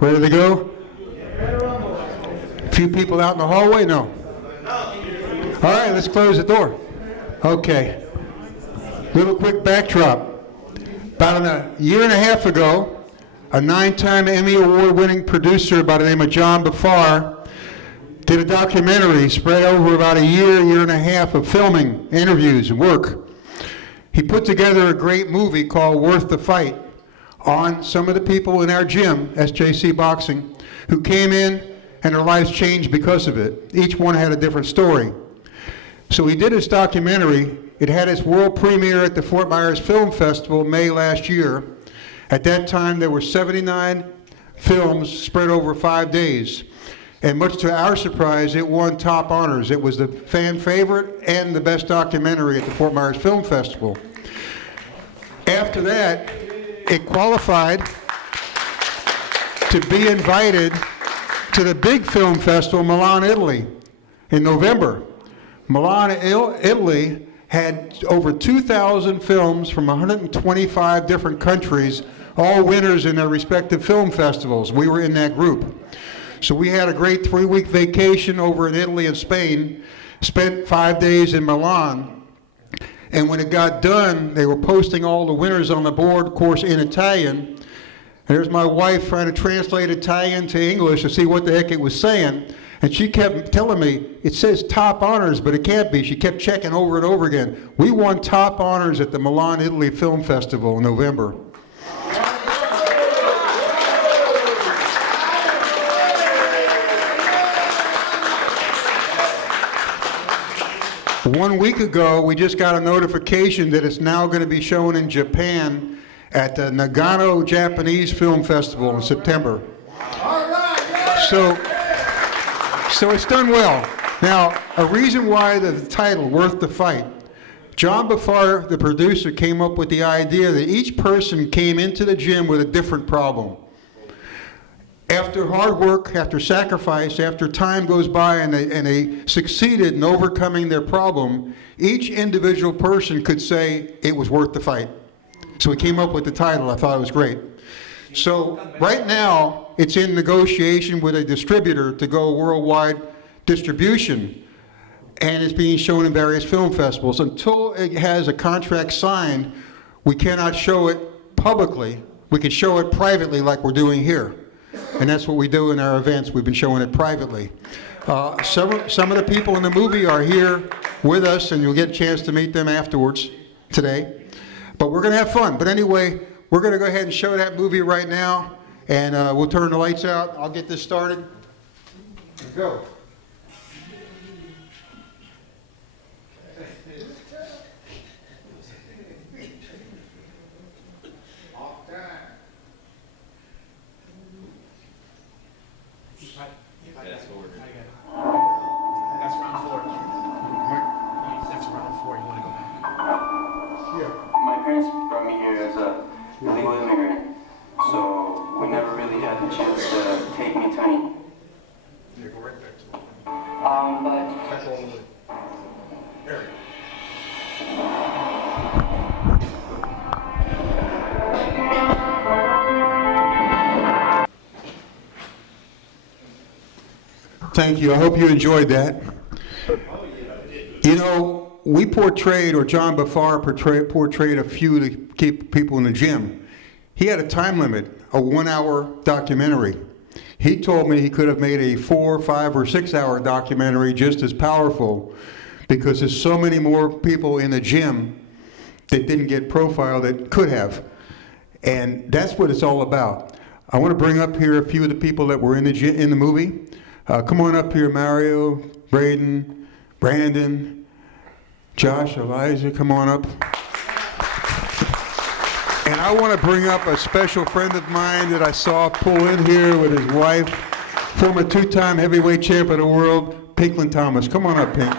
Ready to go? A few people out in the hallway? No. All right, let's close the door. Okay. Little quick backdrop. About a year and a half ago, a 9-time Emmy Award-winning producer by the name of John Bafar did a documentary spread over about a year and a half of filming, interviews, and work. He put together a great movie called Worth the Fight on some of the people in our gym, SJC Boxing, who came in and their lives changed because of it. Each one had a different story. So he did his documentary. It had its world premiere at the Fort Myers Film Festival May last year. At that time, there were 79 films spread over 5 days. And much to our surprise, it won top honors. It was the fan favorite and the best documentary at the Fort Myers Film Festival. After that, it qualified to be invited to the big film festival, Milan, Italy, in November. Milan, Italy had over 2,000 films from 125 different countries, all winners in their respective film festivals. We were in that group. So we had a great 3-week vacation over in Italy and Spain, spent 5 days in Milan, and when it got done, they were posting all the winners on the board, of course, in Italian. There's my wife trying to translate Italian to English to see what the heck it was saying. And she kept telling me, it says top honors, but it can't be. She kept checking over and over again. We won top honors at the Milan, Italy Film Festival in November. One week ago, we just got a notification that it's now going to be shown in Japan at the Nagano Japanese Film Festival in September. So it's done well. Now, a reason why the title, Worth the Fight. John Bafar, the producer, came up with the idea that each person came into the gym with a different problem. After hard work, after sacrifice, after time goes by and they succeeded in overcoming their problem, each individual person could say it was worth the fight. So we came up with the title. I thought it was great. So right now, it's in negotiation with a distributor to go worldwide distribution, and it's being shown in various film festivals. Until it has a contract signed, we cannot show it publicly. We can show it privately like we're doing here. And that's what we do in our events. We've been showing it privately. Some of the people in the movie are here with us, and you'll get a chance to meet them afterwards today. But we're going to have fun. But anyway, we're going to go ahead and show that movie right now, and we'll turn the lights out. I'll get this started. Go. That's round 4. That's round 4. You want to go back? Yeah. My parents brought me here as a legal immigrant, so we never really had the chance to take me to any. Yeah, go right back to it. But Back all the way. There. Thank you. I hope you enjoyed that. You know, we portrayed, or John Bafar portrayed a few to keep people in the gym. He had a time limit, a 1-hour documentary. He told me he could have made a 4, 5, or 6-hour documentary just as powerful, because there's so many more people in the gym that didn't get profiled that could have. And that's what it's all about. I want to bring up here a few of the people that were in the movie. Come on up here, Mario, Braden, Brandon, Josh, Elijah, come on up. And I want to bring up a special friend of mine that I saw pull in here with his wife, former 2-time heavyweight champion of the world, Pinklin Thomas. Come on up, Pink.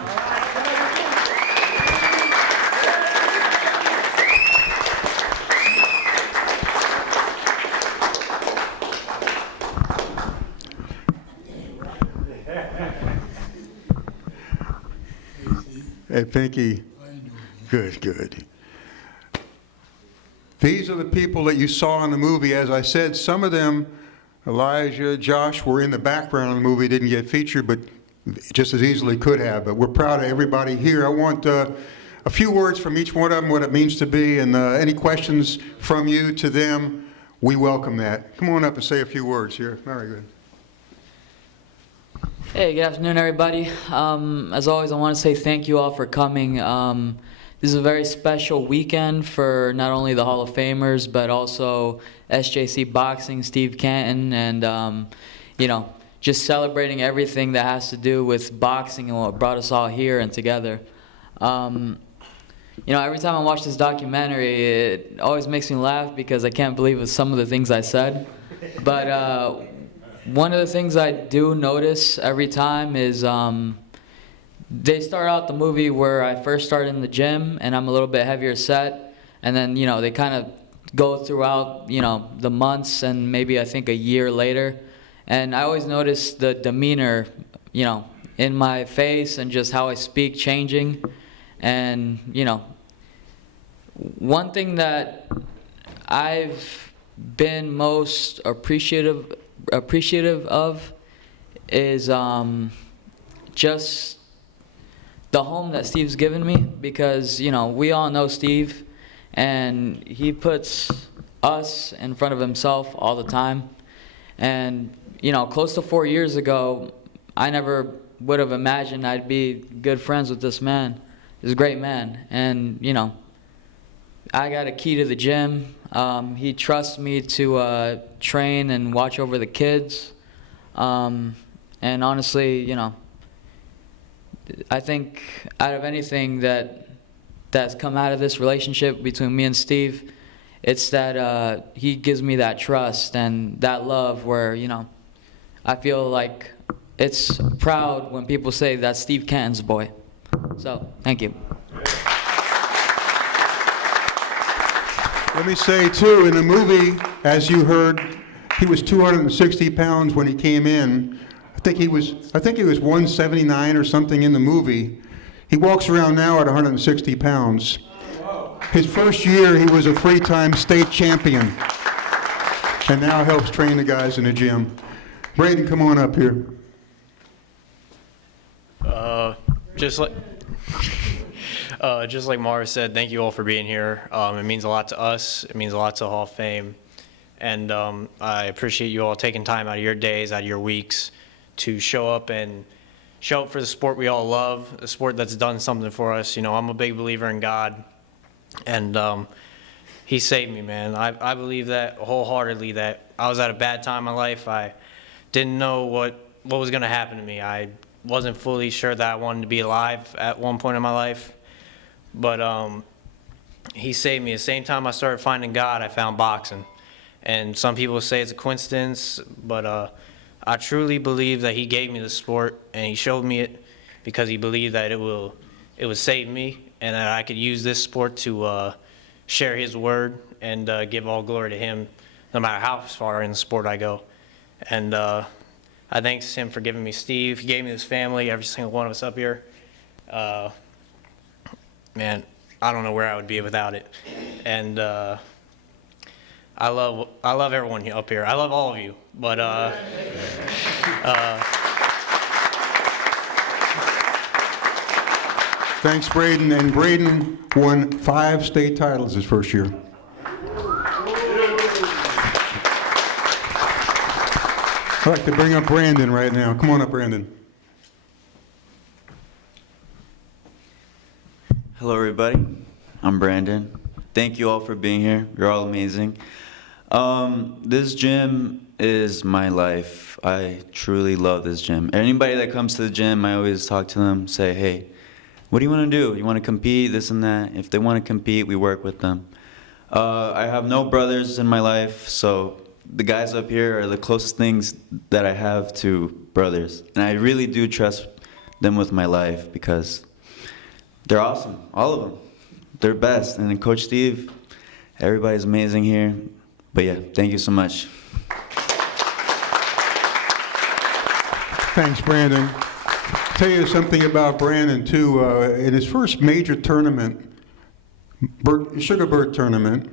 Hey, Pinky. Good, good. These are the people that you saw in the movie. As I said, some of them Elijah, Josh were in the background of the movie, didn't get featured, but just as easily could have. But we're proud of everybody here. I want a few words from each one of them, what it means to be, and any questions from you to them, we welcome that. Come on up and say a few words here. Very good. Hey, good afternoon, everybody. As always, I want to say thank you all for coming. This is a very special weekend for not only the Hall of Famers, but also SJC Boxing, Steve Canton, and, you know, just celebrating everything that has to do with boxing and what brought us all here and together. You know, every time I watch this documentary, it always makes me laugh because I can't believe some of the things I said. But one of the things I do notice every time is they start out the movie where I first started in the gym and I'm a little bit heavier set, and then, you know, they kind of go throughout, you know, the months and maybe I think a year later. And I always notice the demeanor, you know, in my face and just how I speak changing. And, you know, one thing that I've been most appreciative of is just the home that Steve's given me, because, you know, we all know Steve and he puts us in front of himself all the time. And, you know, close to 4 years ago, I never would have imagined I'd be good friends with this man. He's a great man. And, you know, I got a key to the gym. He trusts me to train and watch over the kids. And honestly, you know, I think out of anything that's come out of this relationship between me and Steve, it's that he gives me that trust and that love where, you know, I feel like it's proud when people say that's Steve Canton's boy. So, thank you. Let me say, too, in the movie, as you heard, he was 260 pounds when he came in. I think he was 179 or something in the movie. He walks around now at 160 pounds. His first year, he was a three-time state champion, and now helps train the guys in the gym. Braden, come on up here. Just like Mara said, thank you all for being here. It means a lot to us. It means a lot to Hall of Fame. And I appreciate you all taking time out of your days, out of your weeks, to show up for the sport we all love, a sport that's done something for us. You know, I'm a big believer in God, and He saved me, man. I believe that wholeheartedly, that I was at a bad time in my life. I didn't know what was going to happen to me. I wasn't fully sure that I wanted to be alive at one point in my life. But He saved me. At the same time I started finding God, I found boxing. And some people say it's a coincidence, but I truly believe that He gave me the sport, and He showed me it because He believed that it would save me, and that I could use this sport to share His word and give all glory to Him, no matter how far in the sport I go. And I thank Him for giving me Steve. He gave me His family, every single one of us up here. Man, I don't know where I would be without it. And I love everyone up here. I love all of you, but Thanks, Braden. And Braden won 5 state titles his first year. I'd like to bring up Brandon right now. Come on up, Brandon. Hello, everybody. I'm Brandon. Thank you all for being here. You're all amazing. This gym is my life. I truly love this gym. Anybody that comes to the gym, I always talk to them, say, hey, what do you want to do? You want to compete, this and that? If they want to compete, we work with them. I have no brothers in my life, so the guys up here are the closest things that I have to brothers. And I really do trust them with my life because they're awesome, all of them. They're best. And then Coach Steve, everybody's amazing here. But yeah, thank you so much. Thanks, Brandon. Tell you something about Brandon, too. In his first major tournament, Sugarbird tournament,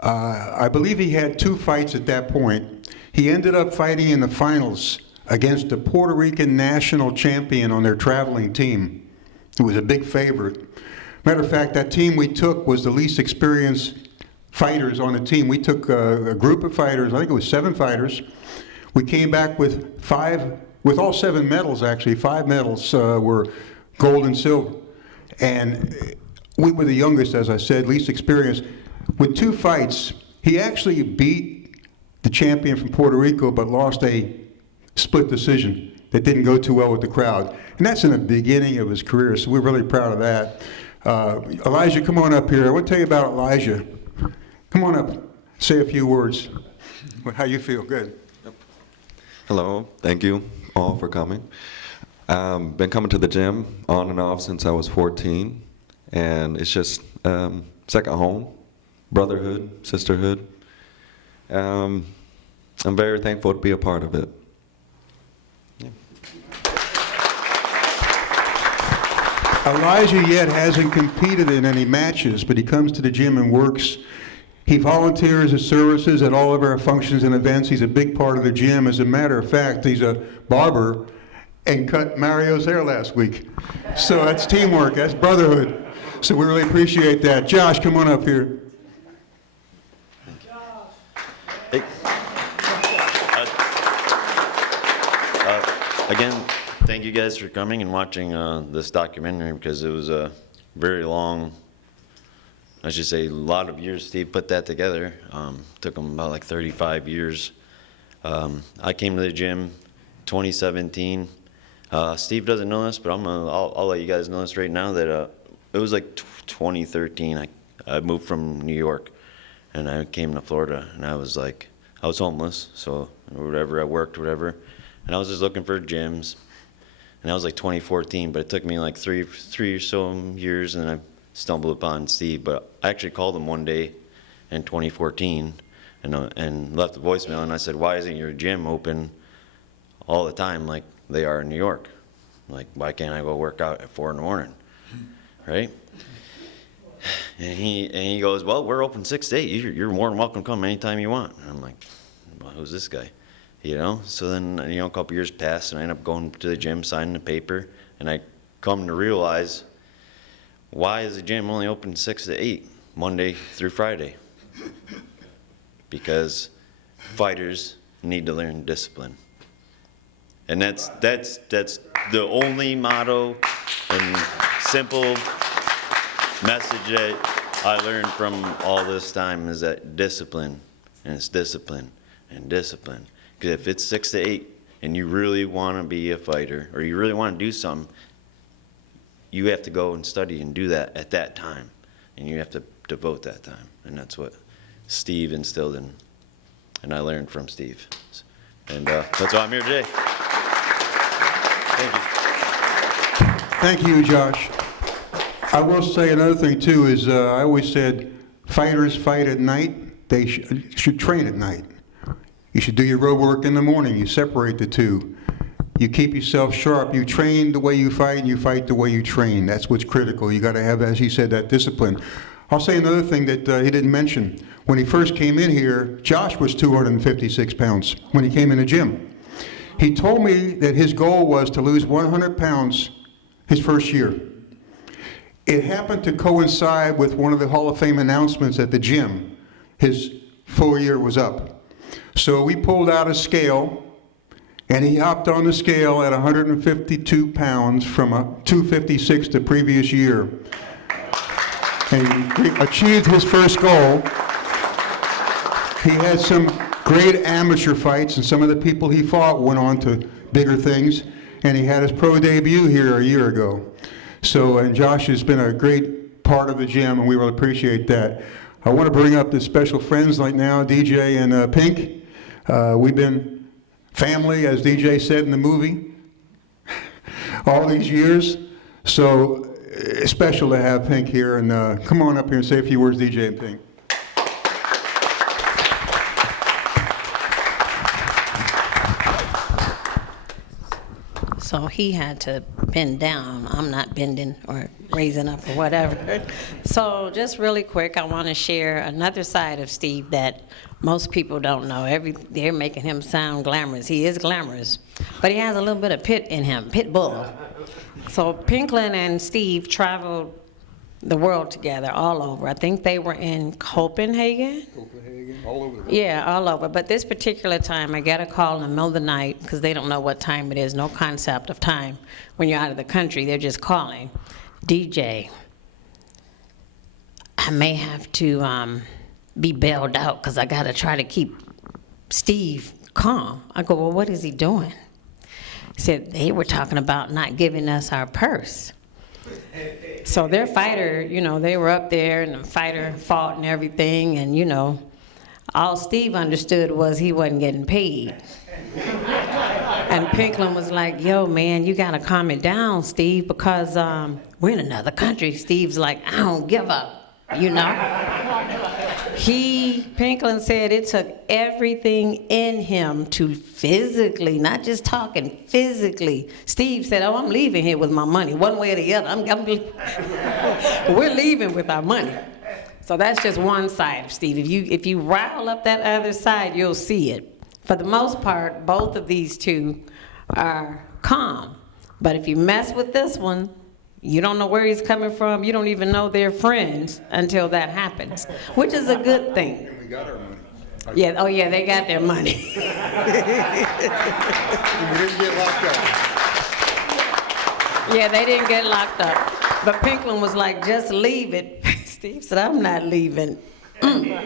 I believe he had 2 fights at that point. He ended up fighting in the finals against the Puerto Rican national champion on their traveling team, who was a big favorite. Matter of fact, that team we took was the least experienced fighters on the team. We took a group of fighters, I think it was 7 fighters. We came back with all 7 medals actually. 5 medals were gold and silver. And we were the youngest, as I said, least experienced. With 2 fights, he actually beat the champion from Puerto Rico, but lost a split decision that didn't go too well with the crowd. And that's in the beginning of his career, so we're really proud of that. Elijah, come on up here. I want to tell you about Elijah. Come on up, say a few words. How you feel? Good. Hello, thank you all for coming. Been coming to the gym on and off since I was 14, and it's just second home, brotherhood, sisterhood. I'm very thankful to be a part of it. Yeah. Elijah yet hasn't competed in any matches, but he comes to the gym and works. He volunteers his services at all of our functions and events. He's a big part of the gym. As a matter of fact, he's a barber and cut Mario's hair last week. So that's teamwork, that's brotherhood. So we really appreciate that. Josh, come on up here. Hey. Again, thank you guys for coming and watching this documentary, because it was a very long, I should say, a lot of years Steve put that together. Took him about like 35 years. I came to the gym 2017. Steve doesn't know this, but I'll let you guys know this right now, that it was like 2013. I moved from New York, and I came to Florida, and I was homeless, so whatever, I worked, whatever, and I was just looking for gyms, and that was like 2014, but it took me like three or so years, and then I stumbled upon Steve. But I actually called him one day in 2014 and left a voicemail, and I said, why isn't your gym open all the time like they are in New York? Like, why can't I go work out at 4 in the morning, right? And he goes, well, we're open 6 to 8. You're more than welcome to come anytime you want. And I'm like, well, who's this guy? You know? So then, a couple years passed, and I ended up going to the gym, signing the paper, and I come to realize, why is the gym only open 6 to 8, Monday through Friday? Because fighters need to learn discipline. And that's the only motto and simple message that I learned from all this time, is that discipline, and it's discipline and discipline. Because if it's 6 to 8 and you really want to be a fighter, or you really want to do something, you have to go and study and do that at that time, and you have to devote that time. And that's what Steve instilled in, and I learned from Steve. And that's why I'm here today. Thank you. Thank you, Josh. I will say another thing too is I always said fighters fight at night. They should train at night. You should do your road work in the morning. You separate the two. You keep yourself sharp. You train the way you fight, and you fight the way you train. That's what's critical. You got to have, as he said, that discipline. I'll say another thing that he didn't mention. When he first came in here, Josh was 256 pounds when he came in the gym. He told me that his goal was to lose 100 pounds his first year. It happened to coincide with one of the Hall of Fame announcements at the gym. His full year was up. So we pulled out a scale, and he hopped on the scale at 152 pounds from a 256 the previous year. And he achieved his first goal. He had some great amateur fights, and some of the people he fought went on to bigger things, and he had his pro debut here a year ago. So, and Josh has been a great part of the gym, and we really appreciate that. I want to bring up the special friends right now, DJ and Pink. We've been family, as DJ said in the movie, all these years. So it's special to have Pink here, and come on up here and say a few words, DJ and Pink. so he had to bend down. I'm not bending or raising up or whatever. So just really quick, I want to share another side of Steve that most people don't know. They're making him sound glamorous. He is glamorous, but he has a little bit of pit in him, pit bull. So Pinklin and Steve traveled the world together, all over. I think they were in Copenhagen. All over the Yeah, all over. But this particular time, I got a call in the middle of the night, because they don't know what time it is, no concept of time. When you're out of the country, they're just calling. DJ, I may have to be bailed out, because I got to try to keep Steve calm. I go, well, what is he doing? He said, they were talking about not giving us our purse. So their fighter, they were up there, and the fighter fought and everything, and, all Steve understood was he wasn't getting paid. And Pinklin was like, yo, man, you got to calm it down, Steve, because we're in another country. Steve's like, I don't give up, Pinklin said it took everything in him to physically, not just talking, physically. Steve said, oh, I'm leaving here with my money, one way or the other. We're leaving with our money. So that's just one side of Steve. If you rile up that other side, you'll see it. For the most part, both of these two are calm. But if you mess with this one, you don't know where he's coming from. You don't even know they're friends until that happens, which is a good thing. We got our money. Yeah. Oh, yeah. They got their money. We didn't get locked up. Yeah, they didn't get locked up. But Pinklin was like, just leave it. Steve said, I'm not leaving.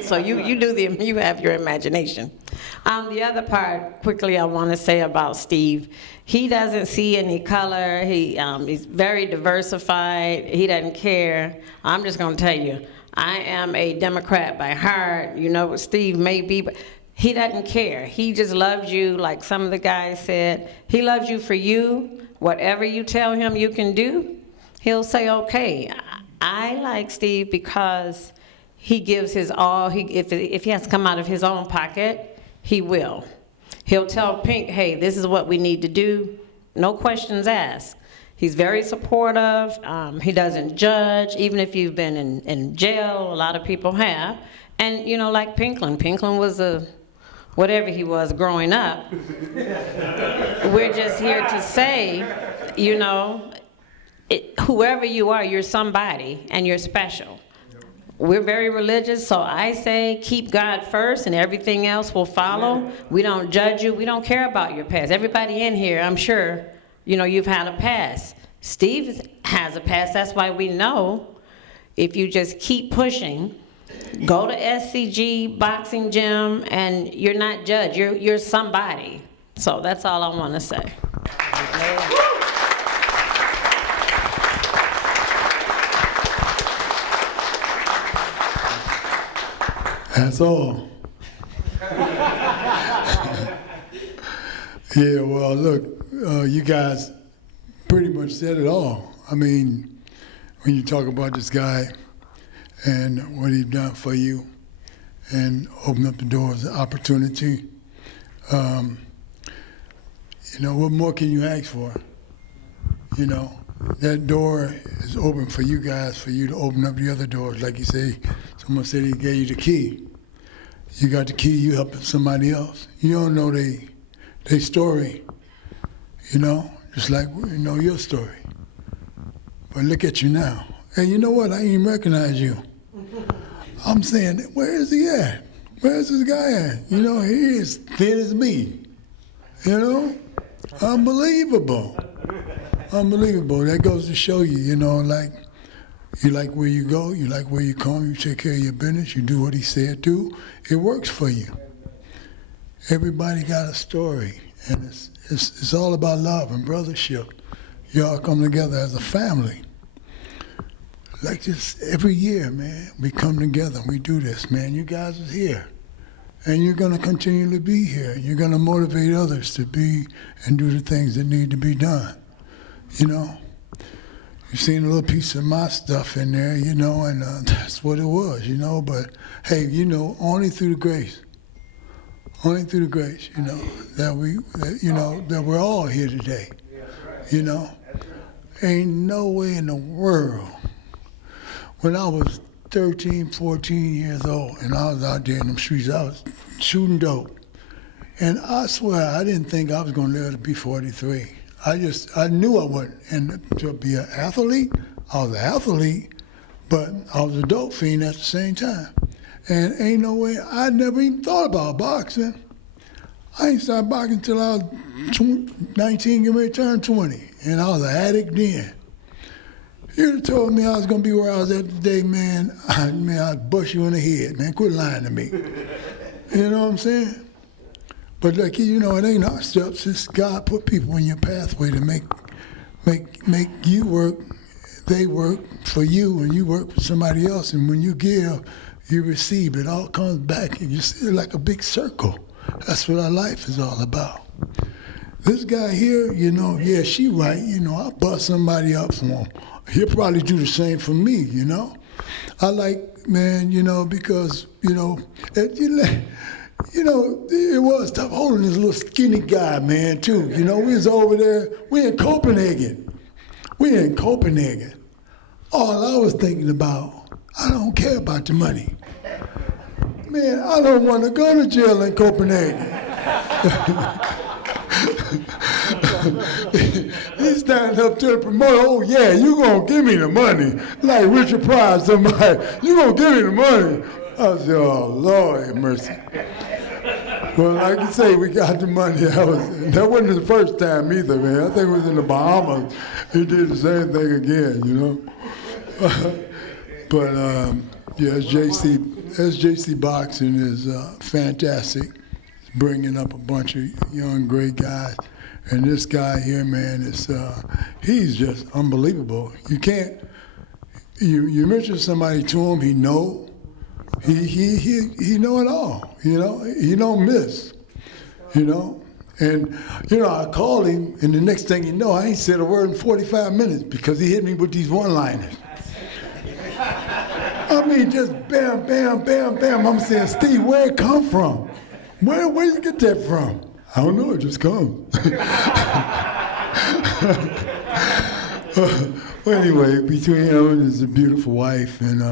So you have your imagination. The other part, quickly, I want to say about Steve, he doesn't see any color. He's very diversified. He doesn't care. I'm just going to tell you, I am a Democrat by heart. You know what Steve may be, but he doesn't care. He just loves you, like some of the guys said. He loves you for you. Whatever you tell him you can do, he'll say, okay. I like Steve because he gives his all. If he has to come out of his own pocket, he will. He'll tell Pink, hey, this is what we need to do. No questions asked. He's very supportive. He doesn't judge, even if you've been in jail. A lot of people have. And, like Pinklin. Pinklin was whatever he was growing up. We're just here to say, whoever you are, you're somebody, and you're special. We're very religious, so I say keep God first and everything else will follow. We don't judge you. We don't care about your past. Everybody in here, I'm sure, you've had a past. Steve has a past. That's why we know if you just keep pushing, go to SCG, boxing gym, and you're not judged. You're somebody. So that's all I want to say. That's all. Yeah, well, look, you guys pretty much said it all. I mean, when you talk about this guy and what he's done for you and open up the doors of opportunity, what more can you ask for? That door is open for you guys, for you to open up the other doors. Like you say, someone said he gave you the key. You got the key, you helping somebody else. You don't know their story, just like your story. But look at you now. Hey, you know what? I didn't even recognize you. I'm saying, where is he at? Where's this guy at? He is thin as me. Unbelievable. Unbelievable. That goes to show you, you like where you go, you like where you come, you take care of your business, you do what he said do, it works for you. Everybody got a story, and it's all about love and brothership. Y'all come together as a family. Like this every year, man, we come together, we do this, man. You guys are here, and you're gonna continually be here. You're gonna motivate others to be and do the things that need to be done. You've seen a little piece of my stuff in there, and that's what it was, but hey, only through the grace, that we're all here today. you know. Ain't no way in the world. When I was 13, 14 years old, and I was out there in them streets, I was shooting dope. And I swear, I didn't think I was going to live to be 43. I knew I wasn't. And to be an athlete, I was an athlete, but I was a dope fiend at the same time. And ain't no way, I never even thought about boxing. I ain't started boxing until I was 19, getting ready to turn 20. And I was an addict then. You'd have told me I was going to be where I was at today, man, I'd bust you in the head, man. Quit lying to me. You know what I'm saying? But like, you know, it ain't our steps. It's God put people in your pathway to make you work, they work for you, and you work for somebody else. And when you give, you receive. It all comes back, and you see it like a big circle. That's what our life is all about. This guy here, you know, yeah, she right. You know, I'll bust somebody up for him. He'll probably do the same for me, you know. I like, man, you know, because, you know, it was tough holding this little skinny guy, man, too. You know, we was over there, we in Copenhagen. All I was thinking about, I don't care about the money. Man, I don't want to go to jail in Copenhagen. He's standing up to the promoter, oh yeah, you gonna give me the money. Like Richard Pryor, somebody, you gonna give me the money. I said, oh Lord have mercy. Well, like you say, we got the money. That wasn't the first time either, man. I think it was in the Bahamas. He did the same thing again, you know. But yeah, SJC Boxing is fantastic. It's bringing up a bunch of young, great guys. And this guy here, man, he's just unbelievable. You can't, you mention somebody to him, he know. He know it all, you know. He don't miss, you know. And, you know, I called him, and the next thing you know, I ain't said a word in 45 minutes because he hit me with these one-liners. I mean, just bam, bam, bam, bam. I'm saying, Steve, where it come from? Where you get that from? I don't know, it just comes. Well, anyway, between him and his beautiful wife and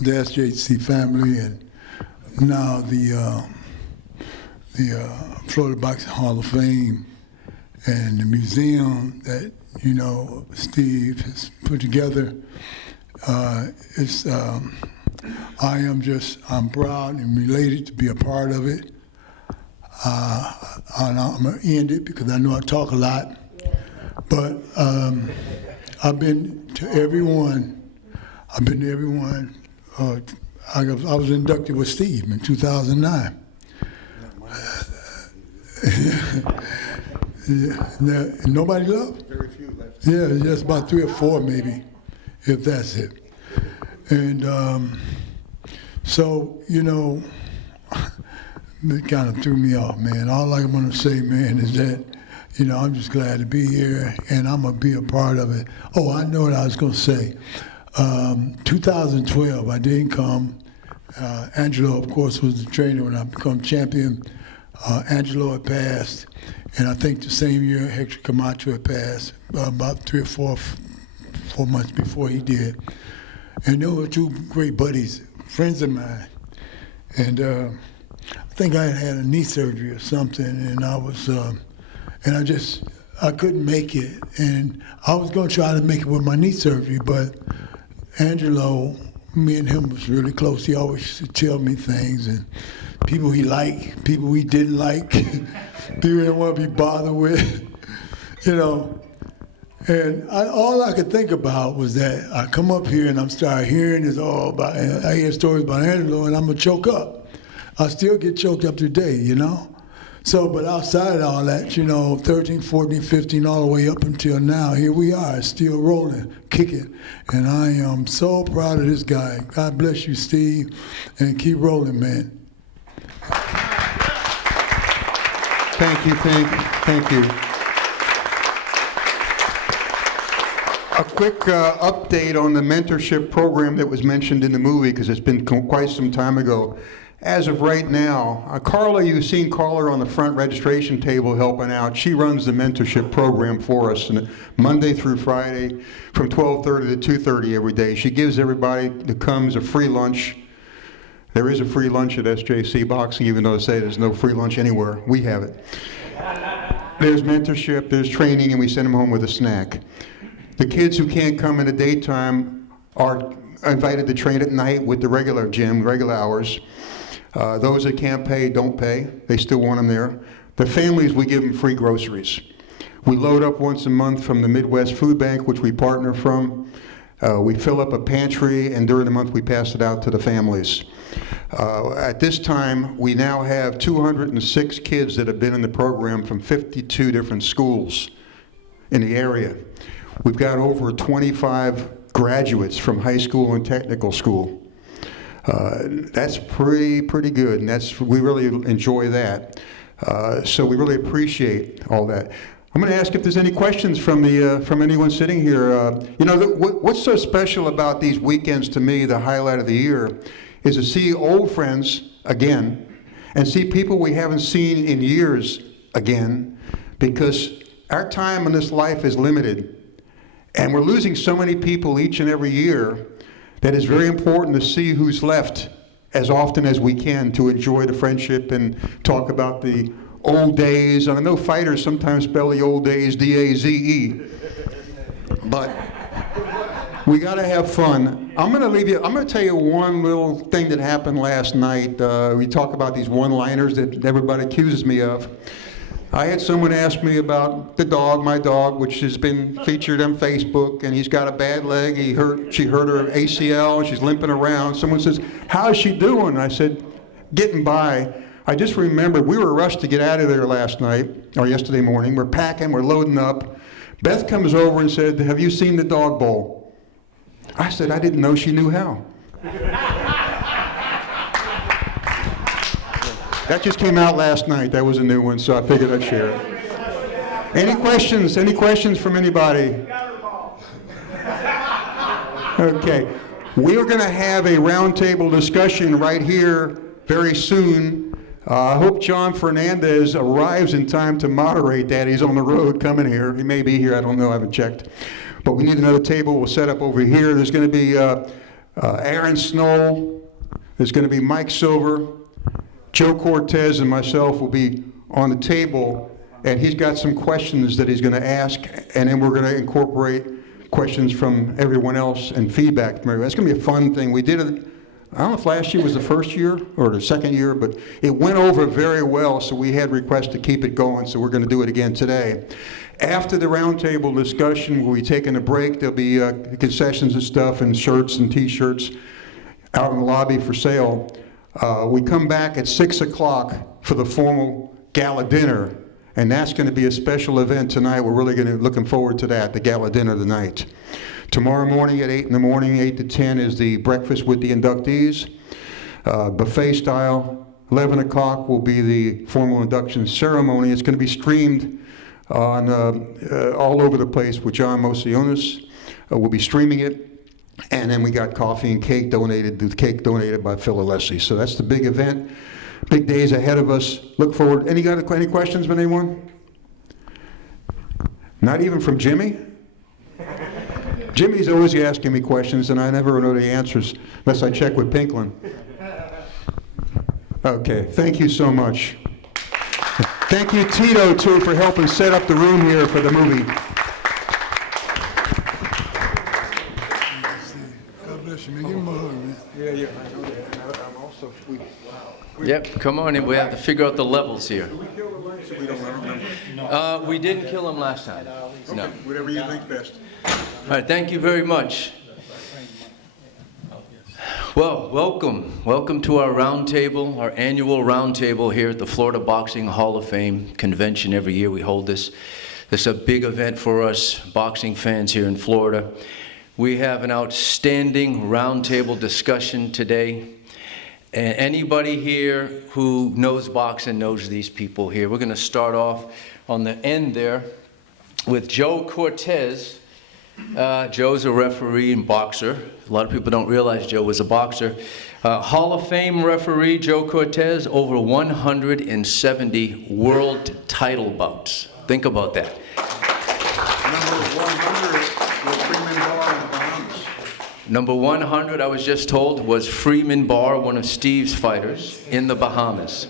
the SJC family, and now the Florida Boxing Hall of Fame and the museum that, you know, Steve has put together, I'm proud and related to be a part of it. And I'm going to end it because I know I talk a lot. But I've been to everyone. I was inducted with Steve in 2009. Nobody loved? Very few left. Yeah, just about 3 or 4 maybe, if that's it. And so, you know, it kind of threw me off, man. All I want to say, man, is that, you know, I'm just glad to be here, and I'm going to be a part of it. Oh, I know what I was going to say. 2012, I didn't come. Angelo, of course, was the trainer when I became champion. Angelo had passed, and I think the same year Hector Camacho had passed, about 3 or 4 months before he did. And they were 2 great buddies, friends of mine. And I think I had a knee surgery or something, and I was, I couldn't make it. And I was going to try to make it with my knee surgery, but Angelo, me and him was really close. He always used to tell me things, and people he liked, people he didn't like, people he didn't want to be bothered with, you know. And all I could think about was that I come up here and I'm start hearing this all about, and I hear stories about Angelo, and I'm going to choke up. I still get choked up today, you know. So, but outside of all that, you know, 13, 14, 15, all the way up until now, here we are, still rolling, kicking. And I am so proud of this guy. God bless you, Steve, and keep rolling, man. Thank you. A quick update on the mentorship program that was mentioned in the movie, because it's been quite some time ago. as of right now, Carla, you've seen Carla on the front registration table helping out. She runs the mentorship program for us, and Monday through Friday from 12:30 to 2:30 every day. She gives everybody that comes a free lunch. There is a free lunch at SJC Boxing, even though they say there's no free lunch anywhere. We have it. There's mentorship, there's training, and we send them home with a snack. The kids who can't come in the daytime are invited to train at night with the regular gym, regular hours. Those that can't pay, don't pay. They still want them there. The families, we give them free groceries. We load up once a month from the Midwest Food Bank, which we partner from. We fill up a pantry, and during the month we pass it out to the families. At this time, we now have 206 kids that have been in the program from 52 different schools in the area. We've got over 25 graduates from high school and technical school. That's pretty good, and we really enjoy that. So we really appreciate all that. I'm going to ask if there's any questions from anyone sitting here. What's so special about these weekends to me, the highlight of the year, is to see old friends again and see people we haven't seen in years again, because our time in this life is limited, and we're losing so many people each and every year that it's very important to see who's left as often as we can to enjoy the friendship and talk about the old days. And I know fighters sometimes spell the old days D-A-Z-E, but we got to have fun. I'm going to tell you one little thing that happened last night. We talk about these one-liners that everybody accuses me of. I had someone ask me about my dog, which has been featured on Facebook, and he's got a bad leg. She hurt her ACL, and she's limping around. Someone says, "How's she doing?" I said, "Getting by." I just remembered we were rushed to get out of there last night, or yesterday morning. We're packing, we're loading up. Beth comes over and said, "Have you seen the dog bowl?" I said, "I didn't know she knew how." That just came out last night. That was a new one, so I figured I'd share it. Any questions? Any questions from anybody? Okay. We are going to have a roundtable discussion right here very soon. I hope John Fernandez arrives in time to moderate that. He's on the road coming here. He may be here. I don't know. I haven't checked. But we need another table. We'll set up over here. There's going to be Aaron Snowell. There's going to be Mike Silver. Joe Cortez and myself will be on the table, and he's got some questions that he's going to ask, and then we're going to incorporate questions from everyone else and feedback from everyone. It's going to be a fun thing. We did it, I don't know if last year was the first year or the second year, but it went over very well, so we had requests to keep it going, so we're going to do it again today. After the roundtable discussion, we'll be taking a break. There'll be concessions and stuff and shirts and T-shirts out in the lobby for sale. We come back at 6 o'clock for the formal gala dinner, and that's going to be a special event tonight. We're really looking forward to that, the gala dinner tonight. Tomorrow morning at 8 in the morning, 8 to 10, is the breakfast with the inductees, buffet style. 11 o'clock will be the formal induction ceremony. It's going to be streamed on all over the place with John Mocionis. We'll be streaming it. And then we got coffee and cake donated, by Phil Alessi. So that's the big event. Big days ahead of us. Look forward. Any questions from anyone? Not even from Jimmy? Jimmy's always asking me questions, and I never know the answers unless I check with Pinklin. Okay, thank you so much. Thank you, Tito, too, for helping set up the room here for the movie. Yeah, I know that. I'm also sweet. Yep, come on in. We have to figure out the levels here. Did we kill the lights? We don't remember. We didn't kill him last time. Okay, No. whatever you think best. All right, thank you very much. Well, welcome. Welcome to our roundtable, our annual roundtable here at the Florida Boxing Hall of Fame convention. Every year we hold this. This is a big event for us boxing fans here in Florida. We have an outstanding roundtable discussion today. And anybody here who knows boxing knows these people here. We're going to start off on the end there with Joe Cortez. Joe's a referee and boxer. A lot of people don't realize Joe was a boxer. Hall of Fame referee Joe Cortez, over 170 world title bouts. Think about that. Number 100 was Freeman Barr in the Bahamas. Number 100, I was just told, was Freeman Barr, one of Steve's fighters, in the Bahamas.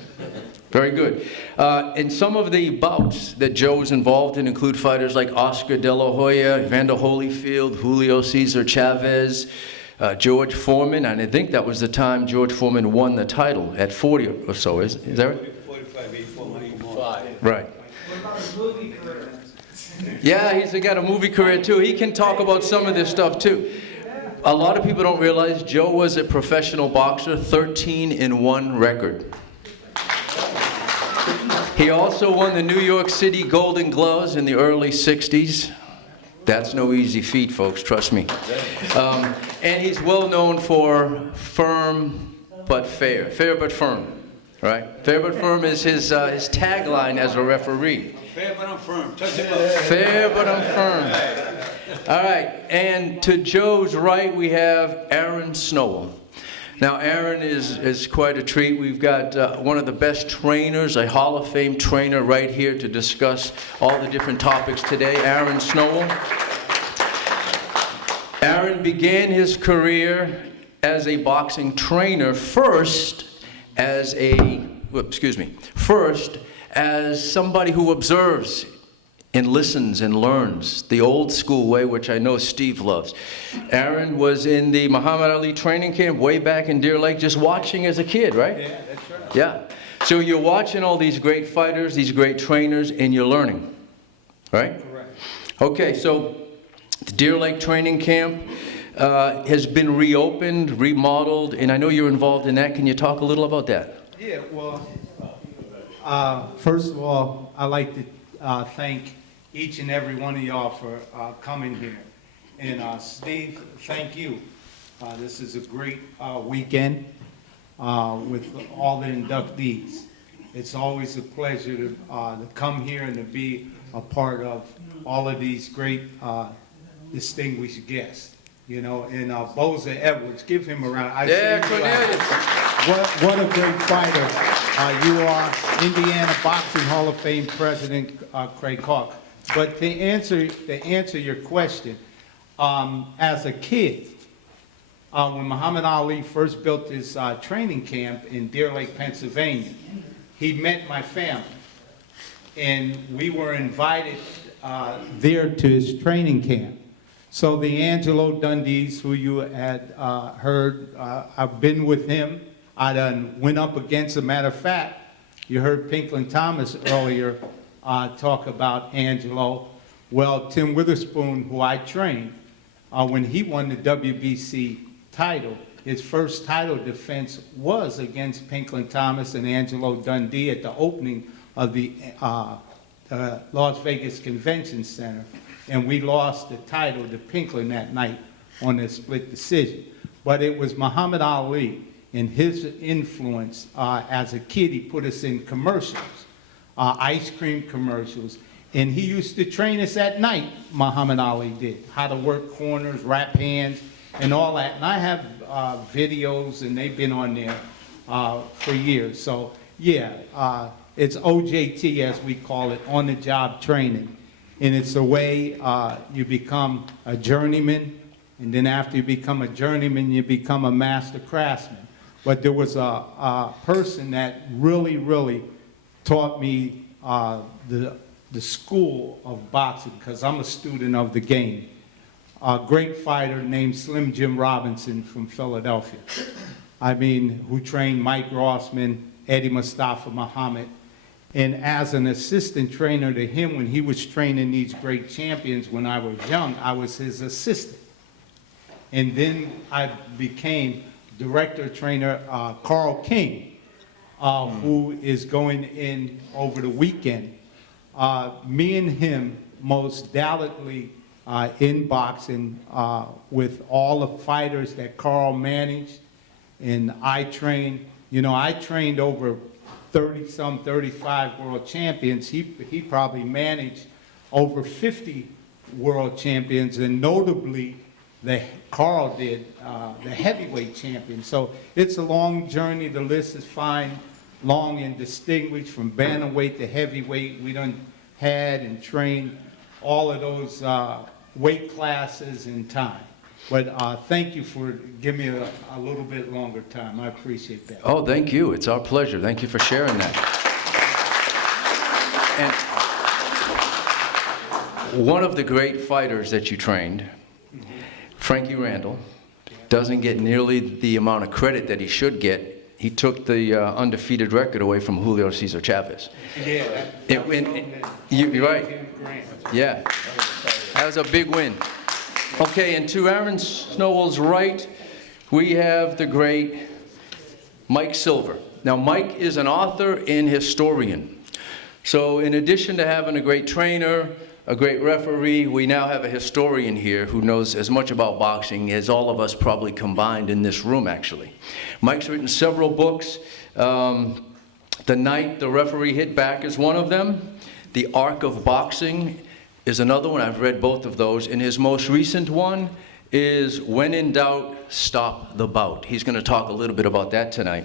Very good. And some of the bouts that Joe was involved in include fighters like Oscar De La Hoya, Evander Holyfield, Julio Cesar Chavez, George Foreman, and I think that was the time George Foreman won the title at 40 or so, is that right? 45, 84, 95. Right. Yeah, he's got a movie career too. He can talk about some of this stuff too. A lot of people don't realize Joe was a professional boxer, 13-1 record. He also won the New York City Golden Gloves in the early 60s. That's no easy feat, folks, trust me. And he's well known for firm but fair. Fair but firm, right? Fair but firm is his tagline as a referee. Fair but I'm firm. Touch him up. Fair but I'm firm. All right, and to Joe's right, we have Aaron Snowell. Now, Aaron is quite a treat. We've got one of the best trainers, a Hall of Fame trainer right here to discuss all the different topics today, Aaron Snowell. Aaron began his career as a boxing trainer first as somebody who observes and listens and learns the old school way, which I know Steve loves. Aaron was in the Muhammad Ali training camp way back in Deer Lake, just watching as a kid, right? Yeah, that's right. Yeah. So you're watching all these great fighters, these great trainers, and you're learning, right? Correct. Okay, so the Deer Lake training camp has been reopened, remodeled, and I know you're involved in that. Can you talk a little about that? Yeah, well, first of all, I'd like to thank each and every one of y'all for coming here. And Steve, thank you. This is a great weekend with all the inductees. It's always a pleasure to come here and to be a part of all of these great distinguished guests. You know, and Boza Edwards, give him a round. Cornelius. What a great fighter you are. Indiana Boxing Hall of Fame President Craig Hawk. But to answer your question, as a kid, when Muhammad Ali first built his training camp in Deer Lake, Pennsylvania, he met my family. And we were invited there to his training camp. So the Angelo Dundees, who you had heard, I've been with him. I done went up against, a matter of fact, you heard Pinklin Thomas earlier talk about Angelo. Well, Tim Witherspoon, who I trained, when he won the WBC title, his first title defense was against Pinklin Thomas and Angelo Dundee at the opening of the Las Vegas Convention Center. And we lost the title to Pinklin that night on a split decision. But it was Muhammad Ali and his influence. As a kid, he put us in commercials, ice cream commercials. And he used to train us at night, Muhammad Ali did, how to work corners, wrap hands, and all that. And I have videos, and they've been on there for years. So, yeah, it's OJT, as we call it, on-the-job training. And it's the way you become a journeyman, and then after you become a journeyman, you become a master craftsman. But there was a person that really, really taught me the school of boxing, because I'm a student of the game. A great fighter named Slim Jim Robinson from Philadelphia. I mean, who trained Mike Rossman, Eddie Mustafa Muhammad. And as an assistant trainer to him, when he was training these great champions when I was young, I was his assistant. And then I became director trainer Carl King, who is going in over the weekend. Me and him, most doubtly in boxing, with all the fighters that Carl managed, and I trained. You know, I trained over 30-some, 35 world champions. He probably managed over 50 world champions, and notably, Carl did, the heavyweight champion. So it's a long journey. The list is fine, long and distinguished from bantamweight to heavyweight. We done had and trained all of those weight classes in time. But thank you for giving me a little bit longer time. I appreciate that. Oh, thank you. It's our pleasure. Thank you for sharing that. And one of the great fighters that you trained, Frankie Randall, doesn't get nearly the amount of credit that he should get. He took the undefeated record away from Julio Cesar Chavez. Yeah. You're right. Yeah. That was a big win. Okay, and to Aaron Snowell's right, we have the great Mike Silver. Now, Mike is an author and historian. So in addition to having a great trainer, a great referee, we now have a historian here who knows as much about boxing as all of us probably combined in this room, actually. Mike's written several books. The Night the Referee Hit Back is one of them. The Arc of Boxing is another one. I've read both of those. And his most recent one is When in Doubt, Stop the Bout. He's going to talk a little bit about that tonight.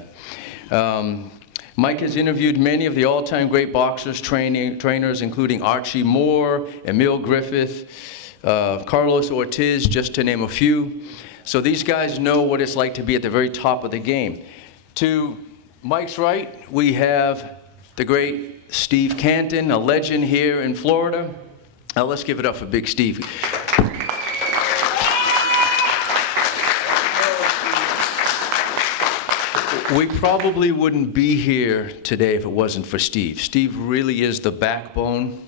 Mike has interviewed many of the all-time great boxers, trainers, including Archie Moore, Emil Griffith, Carlos Ortiz, just to name a few. So these guys know what it's like to be at the very top of the game. To Mike's right, we have the great Steve Canton, a legend here in Florida. Now let's give it up for Big Steve. We probably wouldn't be here today if it wasn't for Steve. Steve really is the backbone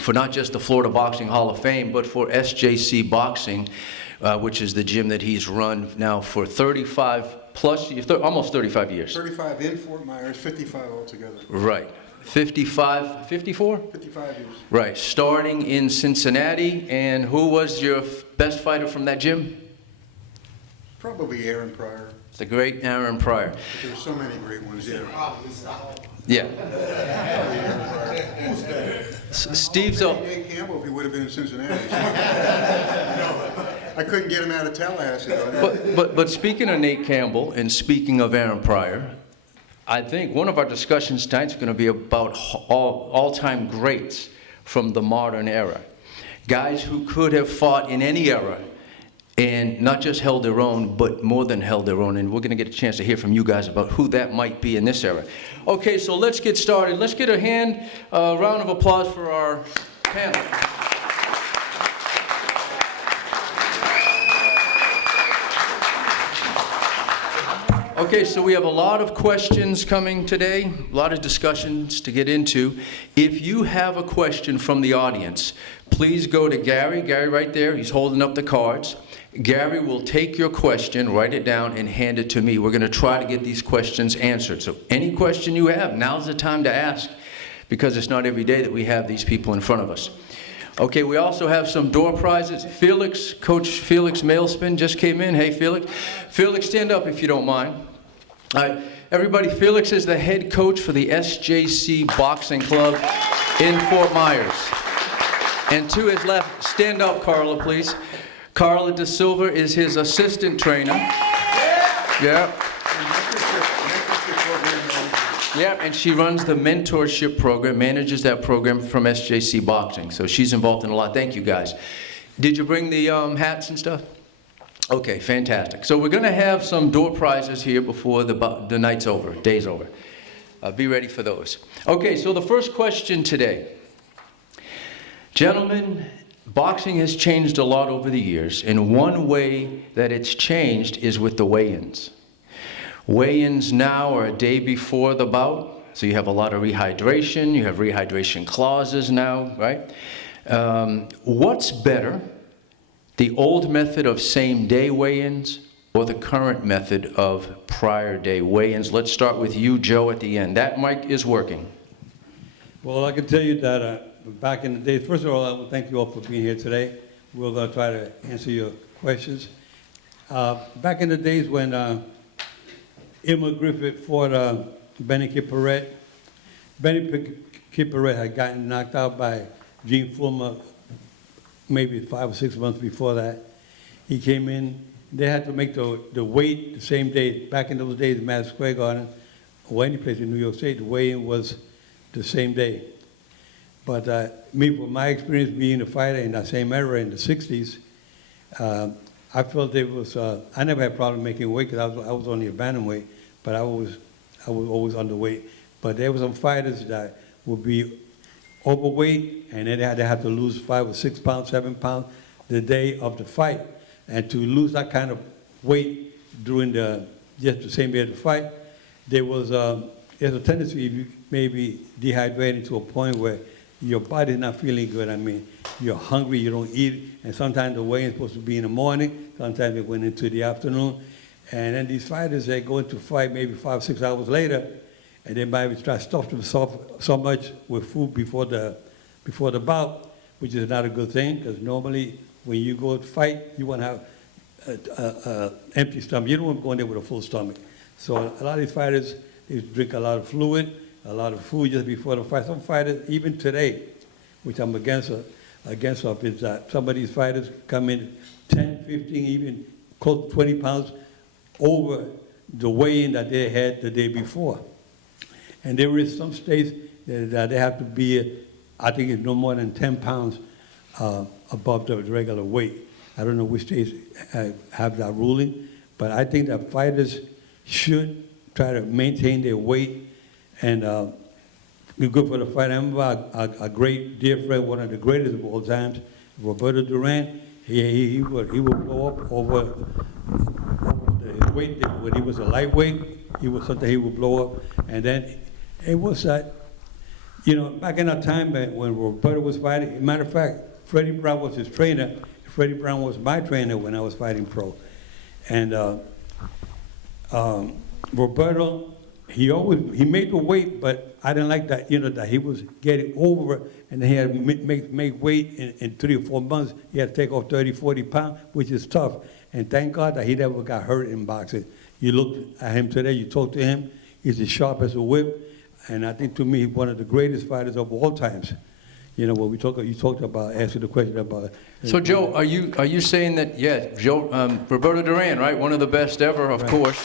for not just the Florida Boxing Hall of Fame, but for SJC Boxing, which is the gym that he's run now for 35 plus, almost 35 years. 35 in Fort Myers, 55 altogether. Right. 55, 54? 55 years. Right. Starting in Cincinnati. And who was your best fighter from that gym? Probably Aaron Pryor. The great Aaron Pryor. But there's so many great ones, yeah. Yeah. Steve's a... Nate Campbell, if he would have been in Cincinnati. I couldn't get him out of Tallahassee. But speaking of Nate Campbell and speaking of Aaron Pryor, I think one of our discussions tonight is going to be about all-time greats from the modern era. Guys who could have fought in any era and not just held their own, but more than held their own. And we're going to get a chance to hear from you guys about who that might be in this era. Okay, so let's get started. Let's get a round of applause for our panel. Okay, so we have a lot of questions coming today, a lot of discussions to get into. If you have a question from the audience, please go to Gary. Gary right there, he's holding up the cards. Gary will take your question, write it down, and hand it to me. We're going to try to get these questions answered. So any question you have, now's the time to ask, because it's not every day that we have these people in front of us. Okay, we also have some door prizes. Felix, Coach Felix Mailspin just came in. Hey, Felix. Felix, stand up if you don't mind. All right, everybody, Felix is the head coach for the SJC Boxing Club in Fort Myers. And to his left, stand up, Carla, please. Carla De Silva is his assistant trainer. Yeah. Yeah, and she runs the mentorship program, manages that program from SJC Boxing. So she's involved in a lot. Thank you, guys. Did you bring the hats and stuff? Okay, fantastic. So we're going to have some door prizes here before the night's over, day's over. Be ready for those. Okay, so the first question today. Gentlemen, boxing has changed a lot over the years, and one way that it's changed is with the weigh-ins. Weigh-ins now are a day before the bout, so you have a lot of rehydration, you have rehydration clauses now, right? What's better, the old method of same-day weigh-ins or the current method of prior day weigh-ins? Let's start with you, Joe, at the end. That mic is working. Well, I can tell you that back in the days, first of all, I want to thank you all for being here today. We're going to try to answer your questions. Back in the days when Emil Griffith fought Benny Kipperett, Benny Kipperett had gotten knocked out by Gene Fulmer maybe 5 or 6 months before that. He came in, they had to make the weight the same day. Back in those days, Madison Square Garden, or any place in New York State, the weigh-in was the same day. But me, from my experience being a fighter in that same era in the 60s, I felt it was, I never had a problem making weight because I was only a bantamweight, but I was always underweight. But there were some fighters that would be overweight, and then they had to lose 5 or 6 pounds, 7 pounds the day of the fight. And to lose that kind of weight during just the same day of the fight, there's a tendency, if you maybe dehydrating to a point where your body's not feeling good. I mean, you're hungry, you don't eat, and sometimes the weigh-in is supposed to be in the morning, sometimes it went into the afternoon. And then these fighters, they go into fight maybe 5 or 6 hours later, and they might try to stuff themselves so much with food before the bout, which is not a good thing, because normally when you go to fight, you want to have an empty stomach. You don't want to go in there with a full stomach. So a lot of these fighters, they drink a lot of fluid, a lot of food just before the fight. Some fighters, even today, which I'm against of, is that some of these fighters come in 10, 15, even close to 20 pounds over the weigh-in that they had the day before. And there is some states that they have to be, I think it's no more than 10 pounds above the regular weight. I don't know which states have that ruling, but I think that fighters should try to maintain their weight and be good for the fight. I remember a great dear friend, one of the greatest of all times, Roberto Duran. He would blow up over his weight. When he was a lightweight, he was something he would blow up. And then it was that, back in that time when Roberto was fighting, as a matter of fact, Freddie Brown was his trainer. Freddie Brown was my trainer when I was fighting pro. And Roberto, he made the weight, but I didn't like that, that he was getting over, and then he had to make weight in 3 or 4 months. He had to take off 30, 40 pounds, which is tough. And thank God that he never got hurt in boxing. You look at him today, you talk to him, he's as sharp as a whip, and I think to me, he's one of the greatest fighters of all times. When you talked about, asking the question about. So Joe, are you saying that, Joe, Roberto Duran, right? One of the best ever, of course.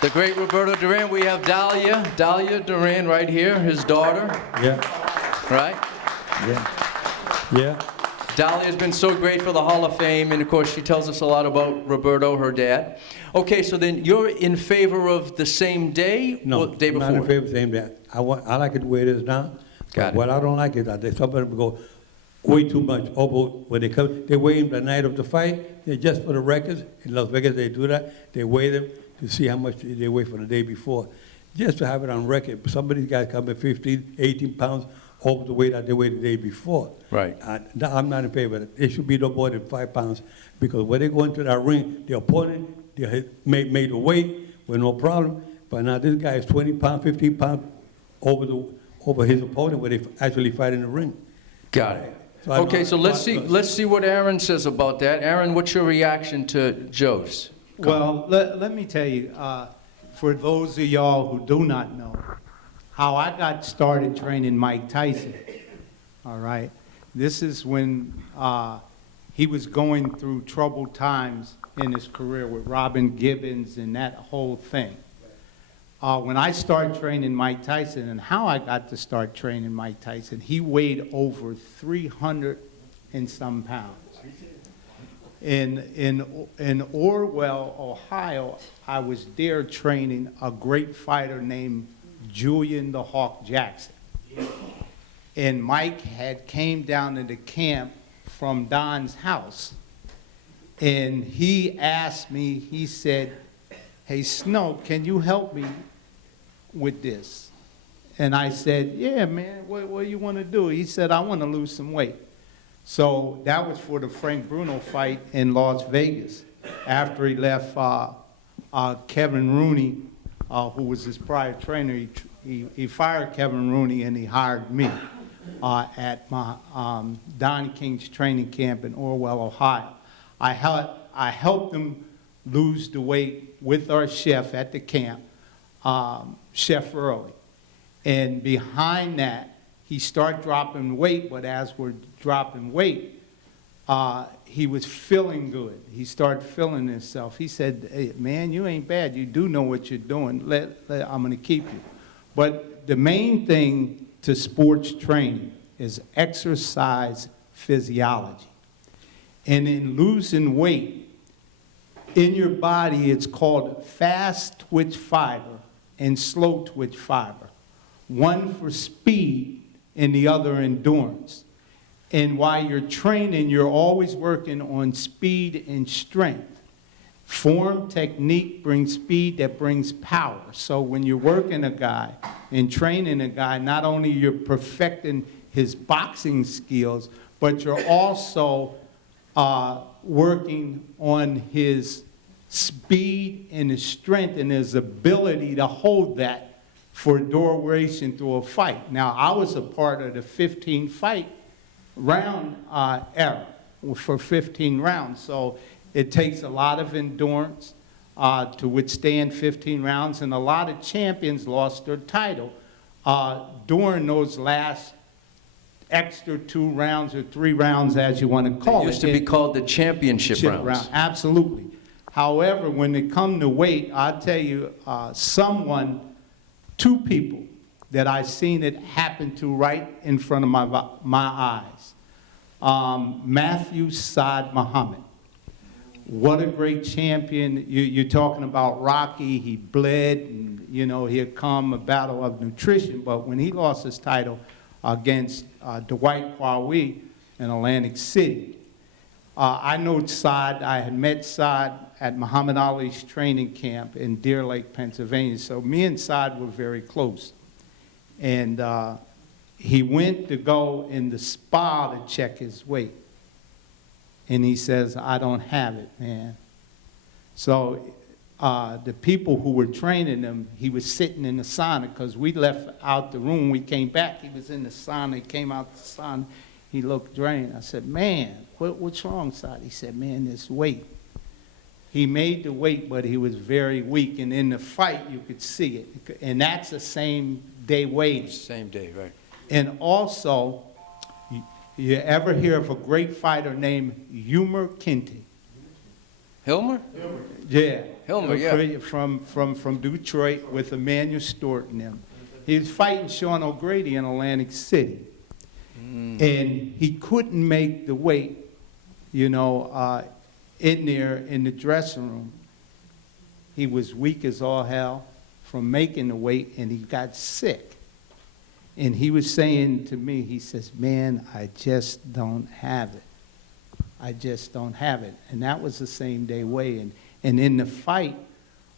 The great Roberto Duran. We have Dahlia Duran right here, his daughter. Yeah. Right? Yeah. Dahlia's been so great for the Hall of Fame, and of course she tells us a lot about Roberto, her dad. Okay, so then you're in favor of the same day or the day before? No, I'm not in favor of the same day. I like it the way it is now. Got it. What I don't like is that some of them go way too much over when they come. They weigh them the night of the fight. They're just for the records. In Las Vegas, they do that. They weigh them to see how much they weigh for the day before, just to have it on record. Some of these guys come in 15, 18 pounds over the weight that they weighed the day before. Right. I'm not in favor of it. It should be no more than 5 pounds, because when they go into that ring, the opponent they made the weight with no problem, but now this guy is 20 pounds, 15 pounds over his opponent when they actually fight in the ring. Got it. So let's see what Aaron says about that. Aaron, what's your reaction to Joe's? Well, let me tell you, for those of y'all who do not know, how I got started training Mike Tyson, all right? This is when he was going through troubled times in his career with Robin Gibbons and that whole thing. When I started training Mike Tyson, and how I got to start training Mike Tyson, he weighed over 300 and some pounds. In Orwell, Ohio, I was there training a great fighter named Julian the Hawk Jackson. And Mike had came down to the camp from Don's house, and he asked me, he said, "Hey, Snow, can you help me with this?" And I said, "Yeah, man, what do you want to do?" He said, "I want to lose some weight." So that was for the Frank Bruno fight in Las Vegas. After he left Kevin Rooney, who was his prior trainer, he fired Kevin Rooney and he hired me at my Donnie King's training camp in Orwell, Ohio. I helped him lose the weight with our chef at the camp, Chef Early. And behind that, he started dropping weight, but as we're dropping weight, he was feeling good. He started feeling himself. He said, hey, man, you ain't bad. You do know what you're doing. I'm going to keep you. But the main thing to sports training is exercise physiology. And in losing weight, in your body, it's called fast twitch fiber and slow twitch fiber. One for speed and the other endurance. And while you're training, you're always working on speed and strength. Form, technique brings speed, that brings power. So when you're working a guy and training a guy, not only you're perfecting his boxing skills, but you're also working on his speed and his strength and his ability to hold that for duration through a fight. Now, I was a part of the 15-fight round era for 15 rounds. So it takes a lot of endurance to withstand 15 rounds, and a lot of champions lost their title during those last extra 2 rounds or 3 rounds, as you want to call it. It used to be called the championship rounds. Absolutely. However, when it comes to weight, I'll tell you, 2 people that I seen it happen to right in front of my eyes. Matthew Saad Muhammad. What a great champion. You're talking about Rocky. He bled, and, you know, he had come a battle of nutrition. But when he lost his title against Dwight Kwawi in Atlantic City, I know Saad. I had met Saad at Muhammad Ali's training camp in Deer Lake, Pennsylvania. So me and Saad were very close. And he went to go in the spa to check his weight. And he says, I don't have it, man. So the people who were training him, he was sitting in the sauna, because we left out the room. We came back, he was in the sauna. He came out the sauna. He looked drained. I said, man, what's wrong, Saad? He said, man, this weight. He made the weight, but he was very weak. And in the fight, you could see it. And that's the same day weighting. Same day, right. And also, you ever hear of a great fighter named Hilmer Canton? Hilmer? Yeah. Hilmer, yeah. From Detroit with Emmanuel Stewart and them. He was fighting Sean O'Grady in Atlantic City. And he couldn't make the weight, you know, in there in the dressing room. He was weak as all hell from making the weight, and he got sick. And he was saying to me, he says, man, I just don't have it. I just don't have it. And that was the same day weigh-in. And in the fight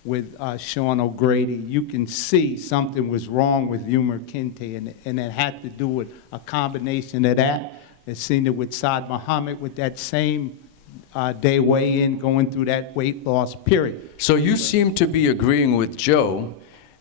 with Sean O'Grady, you can see something was wrong with Hilmer Canton, and it had to do with a combination of that. I've seen it with Saad Muhammad with that same day weigh-in, going through that weight loss period. So you seem to be agreeing with Joe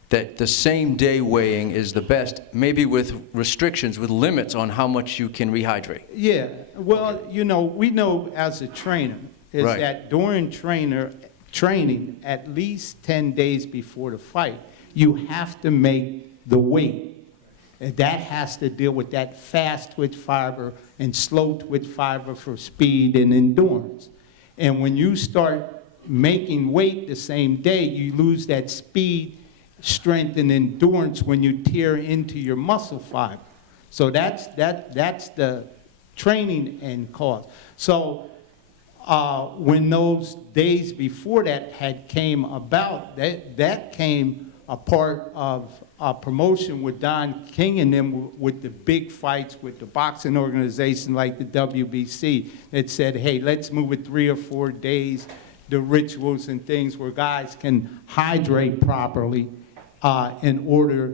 that the same day weighing is the best, maybe with restrictions, with limits on how much you can rehydrate. Yeah, well, you know, we know as a trainer is Right. that during training, at least 10 days before the fight, you have to make the weight. And that has to deal with that fast twitch fiber and slow twitch fiber for speed and endurance. And when you start making weight the same day, you lose that speed, strength, and endurance when you tear into your muscle fiber. So that's the training end cause. So when those days before that had came about, that came a part of a promotion with Don King and them with the big fights with the boxing organization like the WBC that said, hey, let's move it 3 or 4 days, the rituals and things where guys can hydrate properly in order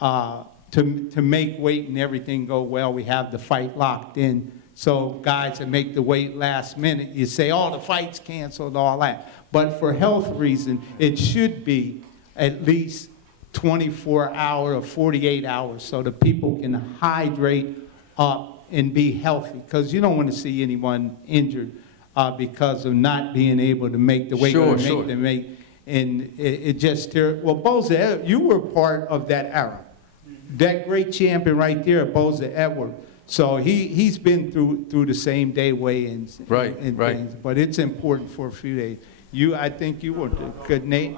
to make weight and everything go well. We have the fight locked in. So guys that make the weight last minute, you say, oh, the fight's canceled, all that. But for health reason, it should be at least 24 hours or 48 hours so the people can hydrate up and be healthy. Because you don't want to see anyone injured because of not being able to make the weight or make the weight. And it just, well, Boza, you were part of that era. That great champion right there, Boza Edward. So he's been through the same day weigh-ins. Right, and right. things, but it's important for a few days. I think you were good, Nate.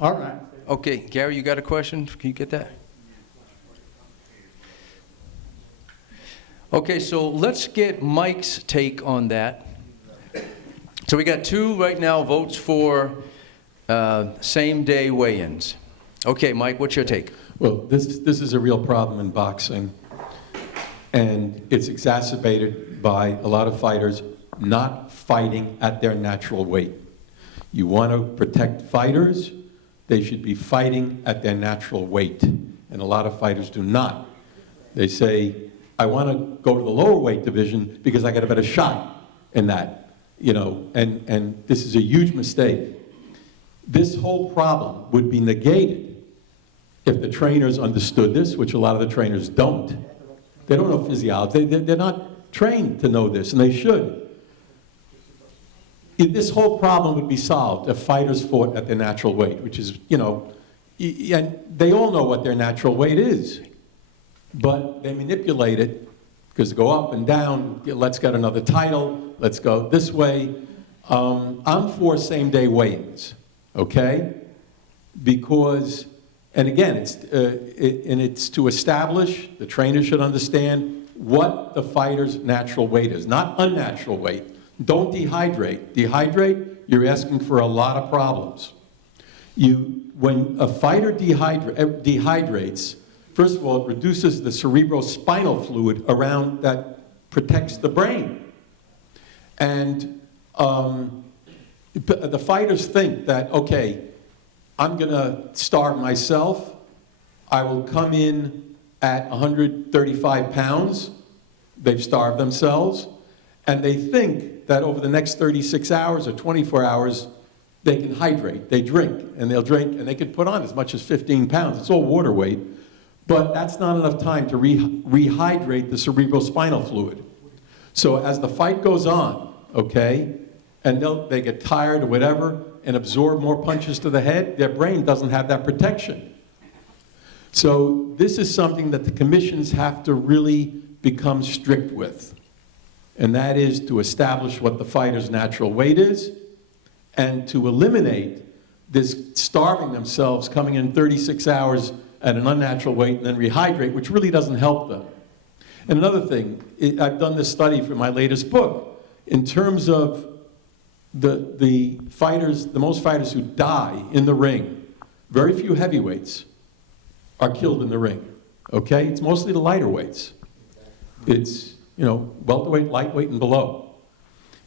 All right. Okay, Gary, you got a question? Can you get that? Okay, so let's get Mike's take on that. So we got 2 right now votes for same-day weigh-ins. Okay, Mike, what's your take? Well, this is a real problem in boxing, and it's exacerbated by a lot of fighters not fighting at their natural weight. You want to protect fighters, they should be fighting at their natural weight, and a lot of fighters do not. They say, I want to go to the lower weight division because I got a better shot in that, you know, and this is a huge mistake. This whole problem would be negated if the trainers understood this, which a lot of the trainers don't. They don't know physiology. They're not trained to know this, and they should. This whole problem would be solved if fighters fought at their natural weight, which is, you know, and they all know what their natural weight is. But they manipulate it because they go up and down, let's get another title, let's go this way. I'm for same-day weigh-ins, okay? Because, and again, it's to establish, the trainer should understand what the fighter's natural weight is, not unnatural weight. Don't dehydrate. Dehydrate, you're asking for a lot of problems. When a fighter dehydrates, first of all, it reduces the cerebrospinal fluid around that protects the brain. And the fighters think that, okay, I'm going to starve myself. I will come in at 135 pounds. They've starved themselves. And they think that over the next 36 hours or 24 hours, they can hydrate. They drink, and they'll drink, and they could put on as much as 15 pounds. It's all water weight. But that's not enough time to rehydrate the cerebrospinal fluid. So as the fight goes on, okay, and they get tired or whatever and absorb more punches to the head, their brain doesn't have that protection. So this is something that the commissions have to really become strict with. And that is to establish what the fighter's natural weight is and to eliminate this starving themselves, coming in 36 hours at an unnatural weight and then rehydrate, which really doesn't help them. And another thing, I've done this study for my latest book. In terms of the fighters, the most fighters who die in the ring, very few heavyweights are killed in the ring, okay? It's mostly the lighter weights. It's, you know, welterweight, lightweight, and below.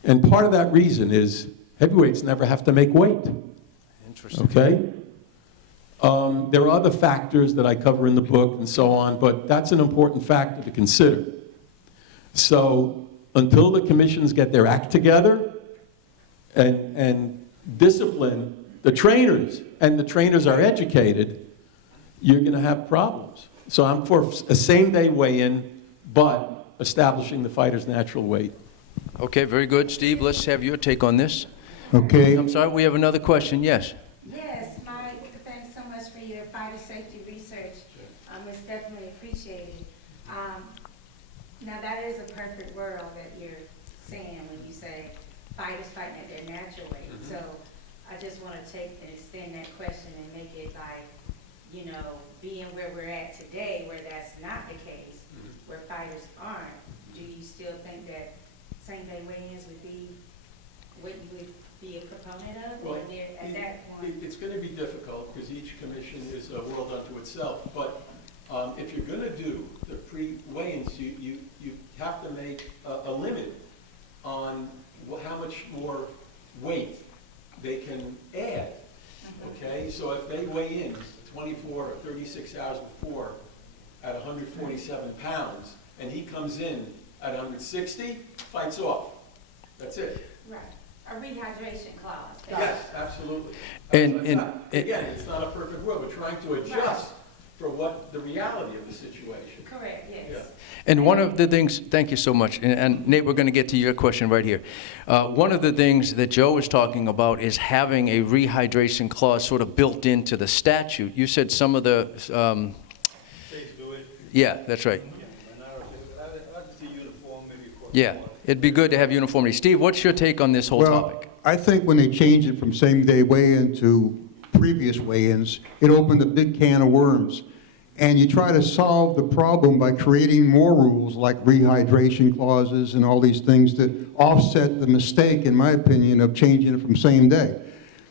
And part of that reason is heavyweights never have to make weight. Interesting. Okay? There are other factors that I cover in the book and so on, but that's an important factor to consider. So until the commissions get their act together and discipline the trainers, and the trainers are educated, you're going to have problems. So I'm for a same-day weigh-in, but establishing the fighter's natural weight. Okay, very good. Steve, let's have your take on this. Okay. I'm sorry, we have another question. Yes. Yes, Mike, thanks so much for your fighter safety research. It's definitely appreciated. Now, that is a perfect world that you're saying when you say fighters fighting at their natural weight. So I just want to take and extend that question and make it like, you know, being where we're at today, where that's not the case, where fighters aren't, do you still think that same-day weigh-ins would be what you would be a proponent of? Well, or there, at that point? it's going to be difficult because each commission is a world unto itself. But if you're going to do the pre-weigh-ins, you have to make a limit on how much more weight they can add. Okay, so if they weigh in 24 or 36 hours before at 147 pounds, and he comes in at 160, fights off. That's it. Right. A rehydration clause. Yes, absolutely. And Again, it's not a perfect world. We're trying to adjust for what the reality of the situation. Correct, yes. Yeah. And one of the things, thank you so much, and Nate, we're going to get to your question right here. One of the things that Joe was talking about is having a rehydration clause sort of built into the statute. You said some of the, yeah, that's right. Yeah, it'd be good to have uniformity. Steve, what's your take on this whole topic? I think when they changed it from same-day weigh-in to previous weigh-ins, it opened a big can of worms. And you try to solve the problem by creating more rules like rehydration clauses and all these things to offset the mistake, in my opinion, of changing it from same day.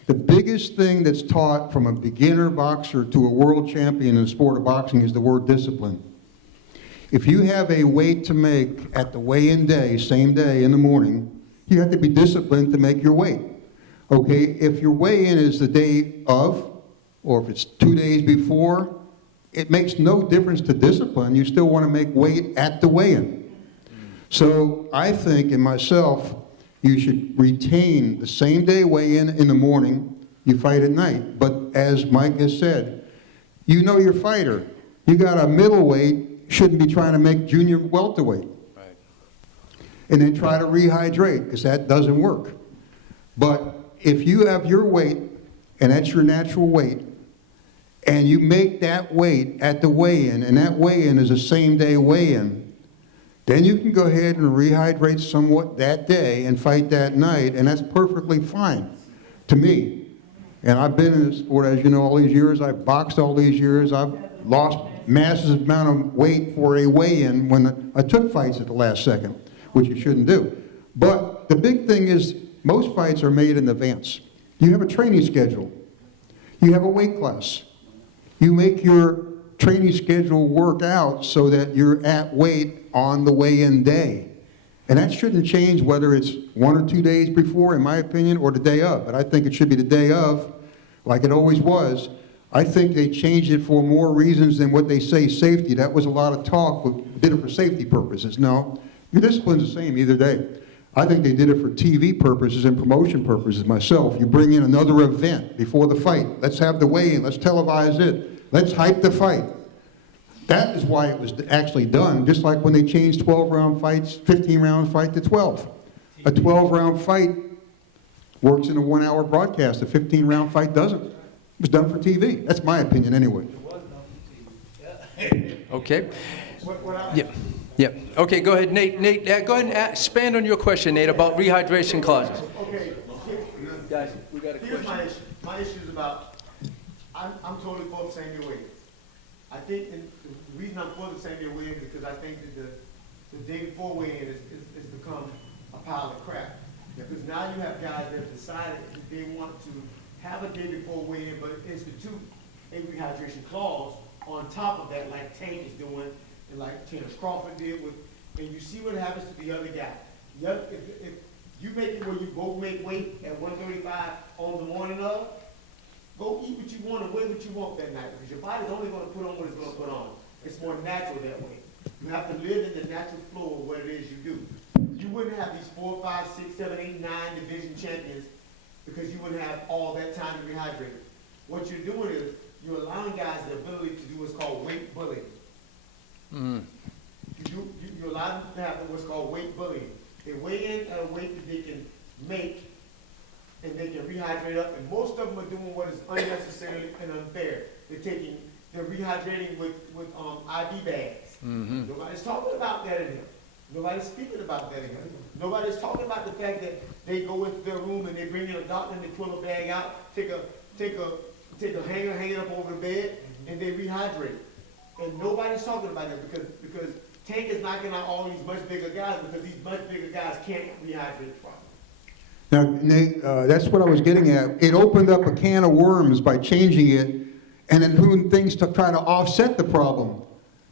The biggest thing that's taught from a beginner boxer to a world champion in the sport of boxing is the word discipline. If you have a weight to make at the weigh-in day, same day in the morning, you have to be disciplined to make your weight. Okay, if your weigh-in is the day of, or if it's 2 days before, it makes no difference to discipline. You still want to make weight at the weigh-in. So I think, in myself, you should retain the same day weigh-in in the morning, you fight at night. But as Mike has said, you know your fighter. You got a middleweight, shouldn't be trying to make junior welterweight. Right. And then try to rehydrate, because that doesn't work. But if you have your weight, and that's your natural weight, and you make that weight at the weigh-in, and that weigh-in is a same-day weigh-in, then you can go ahead and rehydrate somewhat that day and fight that night, and that's perfectly fine to me. And I've been in this sport, as you know, all these years. I've boxed all these years. I've lost massive amount of weight for a weigh-in when I took fights at the last second, which you shouldn't do. But the big thing is most fights are made in advance. You have a training schedule. You have a weight class. You make your training schedule work out so that you're at weight on the weigh-in day. And that shouldn't change whether it's 1 or 2 days before, in my opinion, or the day of. But I think it should be the day of, like it always was. I think they changed it for more reasons than what they say safety. That was a lot of talk, but did it for safety purposes. No, your discipline's the same either day. I think they did it for TV purposes and promotion purposes myself. You bring in another event before the fight. Let's have the weigh-in. Let's televise it. Let's hype the fight. That is why it was actually done, just like when they changed 12-round fights, 15-round fight to 12. A 12-round fight works in a 1-hour broadcast. A 15-round fight doesn't. It was done for TV. That's my opinion anyway. Okay. Yep. Yep. Okay, go ahead, Nate. Nate, go ahead and expand on your question, Nate, about rehydration clauses. Okay. Guys, we got a question. Here's my issue is about, I'm totally for the same day weigh-in. I think the reason I'm for the same day weigh-in is because I think that the day before weigh-in has become a pile of crap. Because now you have guys that have decided that they want to have a day before weigh-in, but institute a rehydration clause on top of that, like Tank is doing, and like Terrence Crawford did with, and you see what happens to the other guy. If you make it where you both make weight at 135 on the morning of, go eat what you want and weigh what you want that night, because your body's only going to put on what it's going to put on. It's more natural that way. You have to live in the natural flow of what it is you do. You wouldn't have these 4, 5, 6, 7, 8, 9 division champions because you wouldn't have all that time to rehydrate. What you're doing is you're allowing guys the ability to do what's called weight bullying. You allow them to have what's called weight bullying. They weigh in at a weight that they can make and they can rehydrate up, and most of them are doing what is unnecessary and unfair. They're rehydrating with IV bags. Nobody's talking about that in here. Nobody's speaking about that in here. Nobody's talking about the fact that they go into their room and they bring in a doctor and they pull a bag out, take a hanger, hang it up over the bed, and they rehydrate. And nobody's talking about that because Tank is knocking out all these much bigger guys because these much bigger guys can't rehydrate properly. Now, Nate, that's what I was getting at. It opened up a can of worms by changing it and then doing things to try to offset the problem.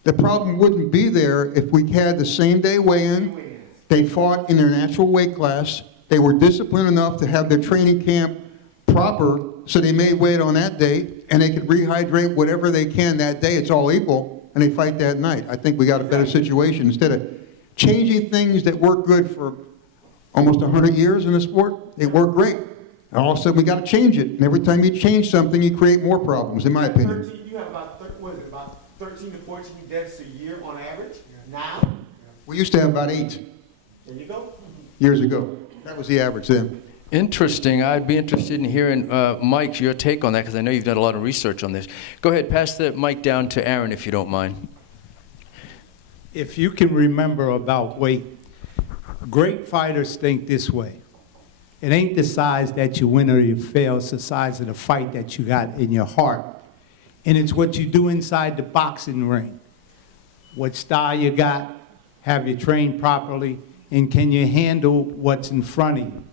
The problem wouldn't be there if we had the same day weigh-in. They fought in their natural weight class. They were disciplined enough to have their training camp proper, so they made weight on that day, and they could rehydrate whatever they can that day. It's all equal, and they fight that night. I think we got a better situation. Instead of changing things that work good for almost 100 years in the sport, they work great. And all of a sudden, we got to change it. And every time you change something, you create more problems, in my opinion. You have about 13 to 14 deaths a year on average now? We used to have about 8 There you go. years ago. That was the average then. Interesting. I'd be interested in hearing, Mike, your take on that, because I know you've done a lot of research on this. Go ahead, pass the mic down to Aaron, if you don't mind. If you can remember about weight, Great fighters think this way. It ain't the size that you win or you fail, it's the size of the fight that you got in your heart. And it's what you do inside the boxing ring. What style you got, have you trained properly, and can you handle what's in front of you?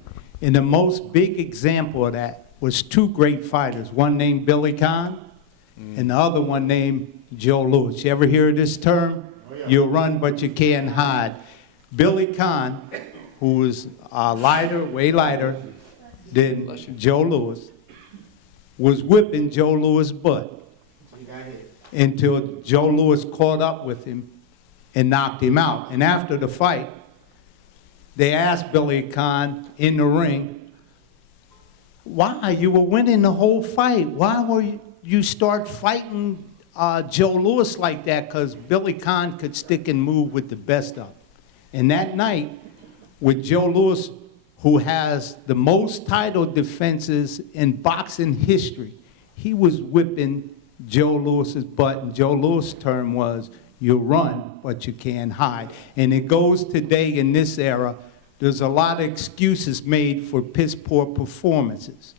And the most big example of that was two great fighters, one named Billy Conn and the other one named Joe Louis. You ever hear of this term? You run, but you can't hide. Billy Conn, who was lighter, way lighter than Joe Louis, was whipping Joe Louis' butt until Joe Louis caught up with him and knocked him out. And after the fight, they asked Billy Conn in the ring, why? You were winning the whole fight. Why were you start fighting Joe Louis like that? Because Billy Conn could stick and move with the best of them. And that night, with Joe Louis, who has the most title defenses in boxing history, he was whipping Joe Louis's butt, and Joe Louis' term was, you run, but you can't hide. And it goes today in this era, there's a lot of excuses made for piss-poor performances.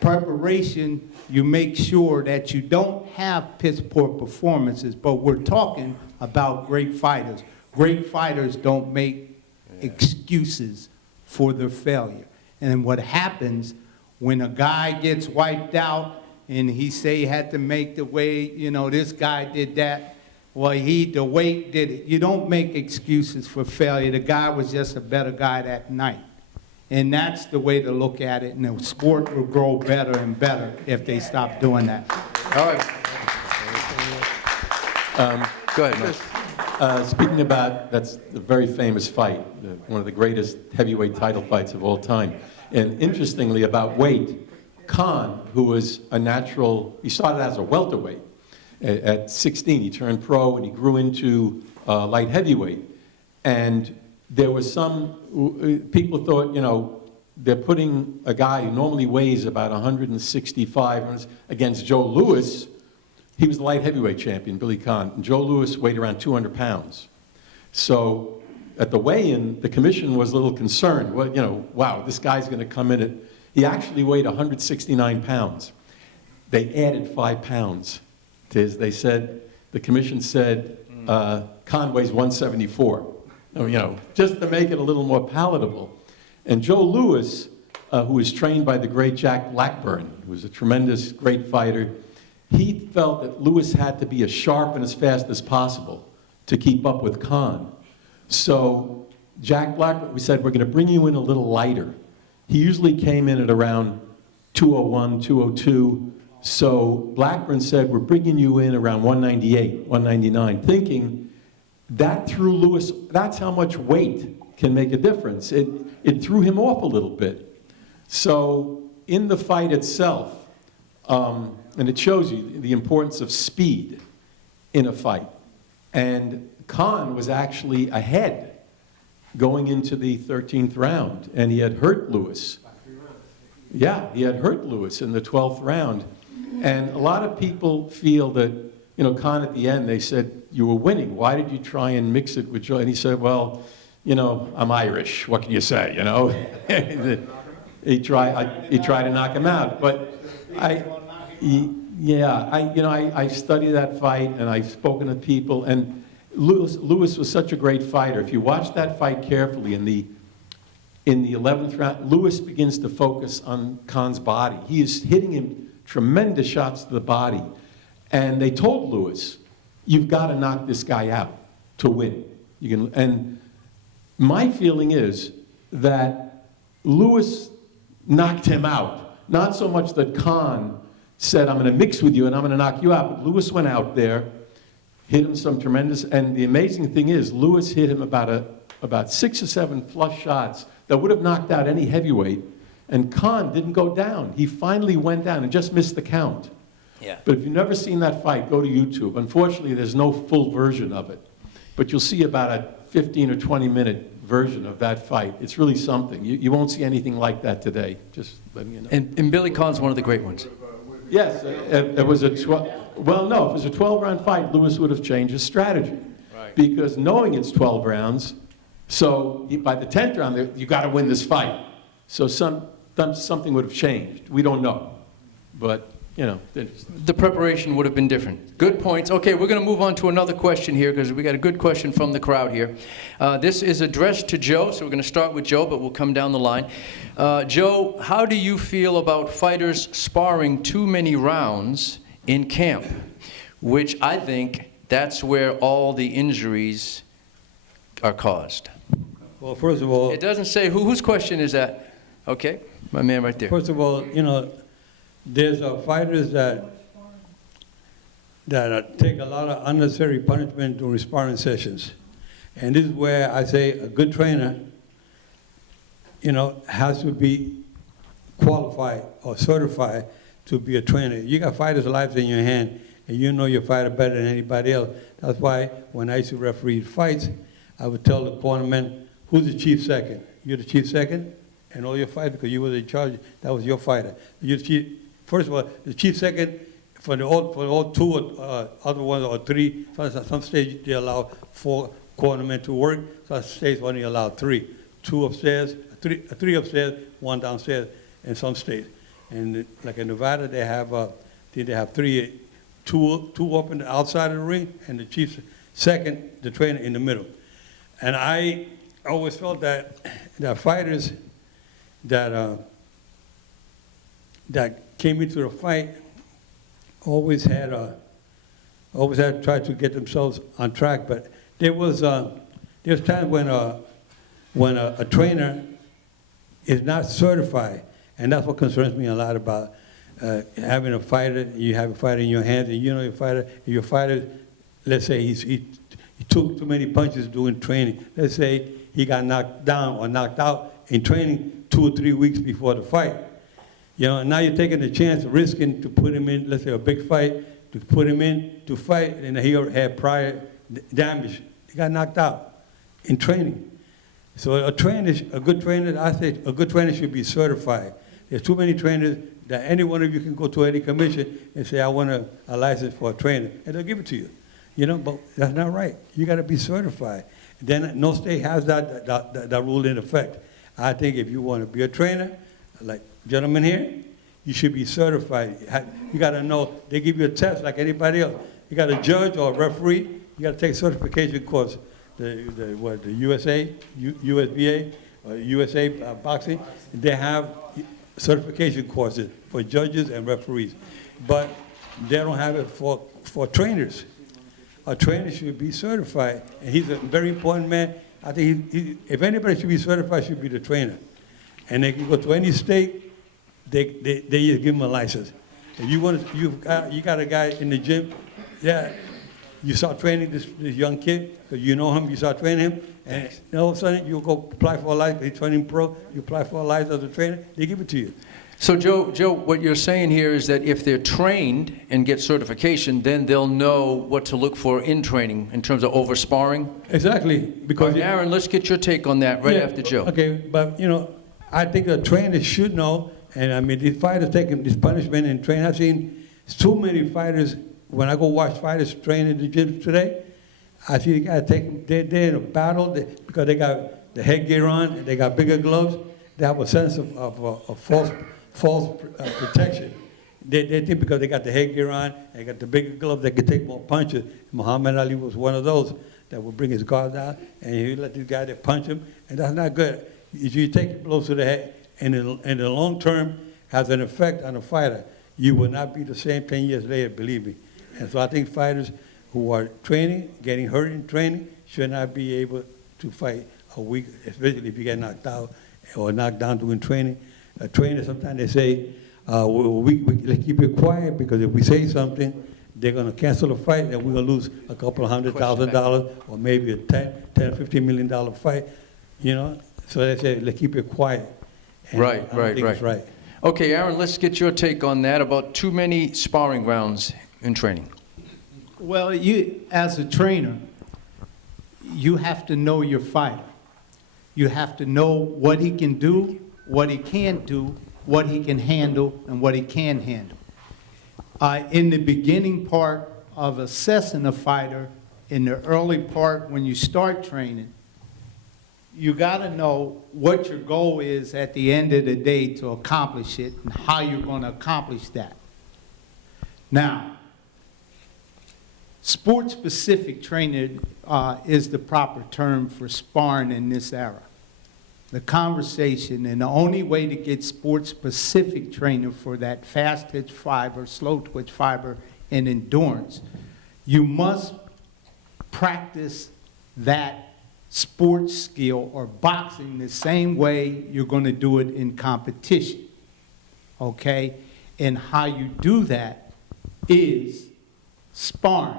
Preparation, you make sure that you don't have piss-poor performances, but we're talking about great fighters. Great fighters don't make excuses for their failure. And what happens when a guy gets wiped out and he say he had to make the weight, you know, this guy did that, well, the weight did it. You don't make excuses for failure. The guy was just a better guy that night. And that's the way to look at it, and the sport will grow better and better if they stop doing that. All right. Go ahead, Mike. Speaking about, that's a very famous fight, one of the greatest heavyweight title fights of all time. And interestingly, about weight, Conn, who was a natural, he started as a welterweight. At 16, he turned pro and he grew into light heavyweight. And there was some, people thought, you know, they're putting a guy who normally weighs about 165 against Joe Louis. He was the light heavyweight champion, Billy Conn. And Joe Louis weighed around 200 pounds. So at the weigh-in, the commission was a little concerned. Well, you know, wow, this guy's going to come in at, he actually weighed 169 pounds. They added 5 pounds to his, they said, the commission said, Conn weighs 174. You know, just to make it a little more palatable. And Joe Louis, who was trained by the great Jack Blackburn, who was a tremendous, great fighter, he felt that Louis had to be as sharp and as fast as possible to keep up with Conn. So Jack Blackburn, we said, we're going to bring you in a little lighter. He usually came in at around 201, 202. So Blackburn said, we're bringing you in around 198, 199, thinking that threw Louis, that's how much weight can make a difference. It threw him off a little bit. So in the fight itself, and it shows you the importance of speed in a fight. And Conn was actually ahead going into the 13th round, and he had hurt Louis. Yeah, he had hurt Louis in the 12th round. And a lot of people feel that, you know, Conn at the end, they said, you were winning. Why did you try and mix it with Joe? And he said, well, you know, I'm Irish. What can you say, you know? he tried to knock him out. But I studied that fight, and I've spoken to people, and Louis was such a great fighter. If you watch that fight carefully, in the 11th round, Louis begins to focus on Conn's body. He is hitting him tremendous shots to the body. And they told Louis, you've got to knock this guy out to win. And my feeling is that Louis knocked him out. Not so much that Conn said, I'm going to mix with you and I'm going to knock you out. But Louis went out there, hit him some tremendous, and the amazing thing is, Louis hit him about 6 or 7 flush shots that would have knocked out any heavyweight, and Conn didn't go down. He finally went down and just missed the count. Yeah. But if you've never seen that fight, go to YouTube. Unfortunately, there's no full version of it. But you'll see about a 15 or 20-minute version of that fight. It's really something. You won't see anything like that today. Just letting you know. And Billy Conn's one of the great ones. Yes, it was a 12-round fight, Louis would have changed his strategy. Right. Because knowing it's 12 rounds, So by the 10th round, you got to win this fight. So something would have changed. We don't know. But, you know. The preparation would have been different. Good points. Okay, we're going to move on to another question here because we got a good question from the crowd here. This is addressed to Joe, so we're going to start with Joe, but we'll come down the line. Joe, how do you feel about fighters sparring too many rounds in camp? Which I think that's where all the injuries are caused. Well, first of all... It doesn't say whose question is that. Okay, my man right there. First of all, you know, there's fighters that take a lot of unnecessary punishment during sparring sessions. And this is where I say a good trainer, you know, has to be qualified or certified to be a trainer. You got fighters' lives in your hand, and you know your fighter better than anybody else. That's why when I used to referee fights, I would tell the cornerman, who's the chief second? You're the chief second? And all your fighters, because you were in charge, that was your fighter. You're the chief, first of all, the chief second, for all two or other ones or three, some states they allow 4 cornermen to work, some states only allow 3. 2 upstairs, 3 upstairs, 1 downstairs in some states. And like in Nevada, they have 3, 2 up in the outside of the ring, and the chief second, the trainer in the middle. And I always felt that fighters that came into the fight always had to try to get themselves on track. But there's times when a trainer is not certified, and that's what concerns me a lot about having a fighter. You have a fighter in your hands, and you know your fighter, let's say he took too many punches during training. Let's say he got knocked down or knocked out in training 2 or 3 weeks before the fight. You know, and now you're taking the chance, risking to put him in, let's say a big fight, to put him in to fight, and he had prior damage. He got knocked out in training. So a good trainer, I say a good trainer should be certified. There's too many trainers that any one of you can go to any commission and say, I want a license for a trainer, and they'll give it to you. You know, but that's not right. You got to be certified. Then no state has that rule in effect. I think if you want to be a trainer, like gentlemen here, you should be certified. You got to know, they give you a test like anybody else. You got a judge or a referee, you got to take a certification course. The USA, USBA, or USA Boxing, they have certification courses for judges and referees. But they don't have it for trainers. A trainer should be certified, and he's a very important man. I think if anybody should be certified, it should be the trainer. And they can go to any state, they just give him a license. If you got a guy in the gym, yeah, you start training this young kid, because you know him, you start training him, and all of a sudden you go apply for a license, he's training pro, you apply for a license as a trainer, they give it to you. So Joe, what you're saying here is that if they're trained and get certification, then they'll know what to look for in training in terms of over-sparring? Exactly. Because Aaron, let's get your take on that right after Joe. Okay, but you know, I think a trainer should know, and I mean, these fighters taking this punishment and training. I've seen so many fighters, when I go watch fighters train in the gym today, I see the guys they're in a battle because they got the headgear on, and they got bigger gloves. They have a sense of false protection. They think because they got the headgear on, they got the bigger gloves, they can take more punches. Muhammad Ali was one of those that would bring his guard down, and he let these guys punch him, and that's not good. You take blows to the head, and in the long term, has an effect on a fighter. You will not be the same 10 years later, believe me. And so I think fighters who are training, getting hurt in training, should not be able to fight a week, especially if you get knocked out or knocked down doing training. A trainer, sometimes they say, let's keep it quiet, because if we say something, they're going to cancel the fight, and we're going to lose a couple of $100,000 or maybe a $10 or $15 million fight, you know? So they say, let's keep it quiet. And Right. It's right. Okay, Aaron, let's get your take on that about too many sparring rounds in training. Well, you, as a trainer, you have to know your fighter. You have to know what he can do, what he can't do, what he can handle, and what he can handle. In the beginning part of assessing a fighter, in the early part when you start training, you got to know what your goal is at the end of the day to accomplish it and how you're going to accomplish that. Now, sport-specific training is the proper term for sparring in this era. The conversation, and the only way to get sport-specific training for that fast-twitch fiber, slow-twitch fiber, and endurance, you must practice that sports skill or boxing the same way you're going to do it in competition, okay? And how you do that is sparring.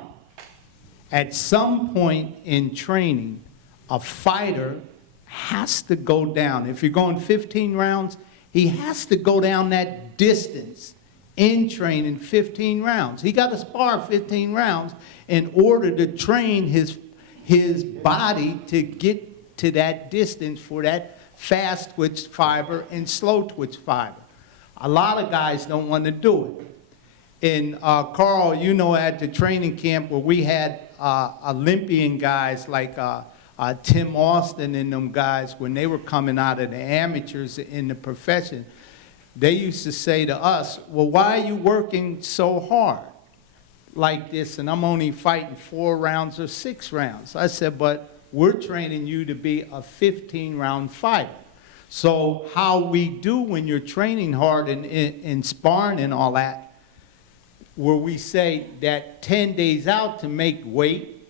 At some point in training, a fighter has to go down. If you're going 15 rounds, he has to go down that distance in training 15 rounds. He got to spar 15 rounds in order to train his body to get to that distance for that fast twitch fiber and slow twitch fiber. A lot of guys don't want to do it. And Carl, you know, at the training camp where we had Olympian guys like Tim Austin and them guys, when they were coming out of the amateurs in the profession, they used to say to us, well, why are you working so hard like this? And I'm only fighting 4 rounds or 6 rounds. I said, but we're training you to be a 15-round fighter. So how we do when you're training hard and sparring and all that, where we say that 10 days out to make weight,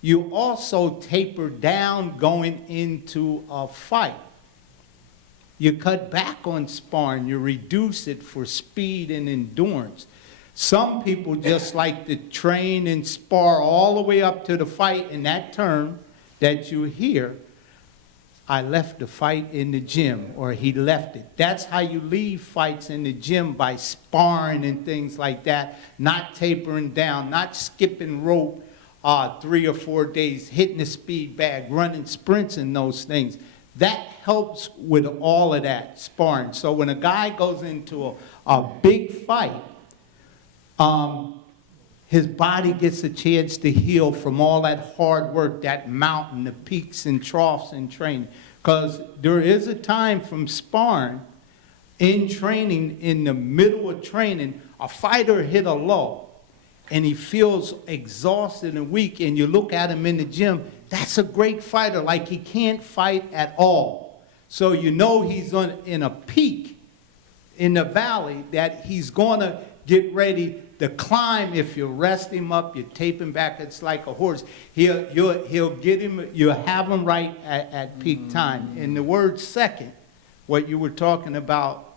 you also taper down going into a fight. You cut back on sparring, you reduce it for speed and endurance. Some people just like to train and spar all the way up to the fight, in that term that you hear, I left the fight in the gym, or he left it. That's how you leave fights in the gym, by sparring and things like that, not tapering down, not skipping rope 3 or 4 days, hitting the speed bag, running sprints and those things. That helps with all of that sparring. So when a guy goes into a big fight, his body gets a chance to heal from all that hard work, that mountain, the peaks and troughs in training. Because there is a time from sparring in training, in the middle of training, a fighter hit a low and he feels exhausted and weak, and you look at him in the gym, that's a great fighter, like he can't fight at all. So you know he's in a peak in the valley that he's going to get ready to climb. If you rest him up, you tape him back, it's like a horse. He'll get him, you'll have him right at peak time. And the word second, what you were talking about,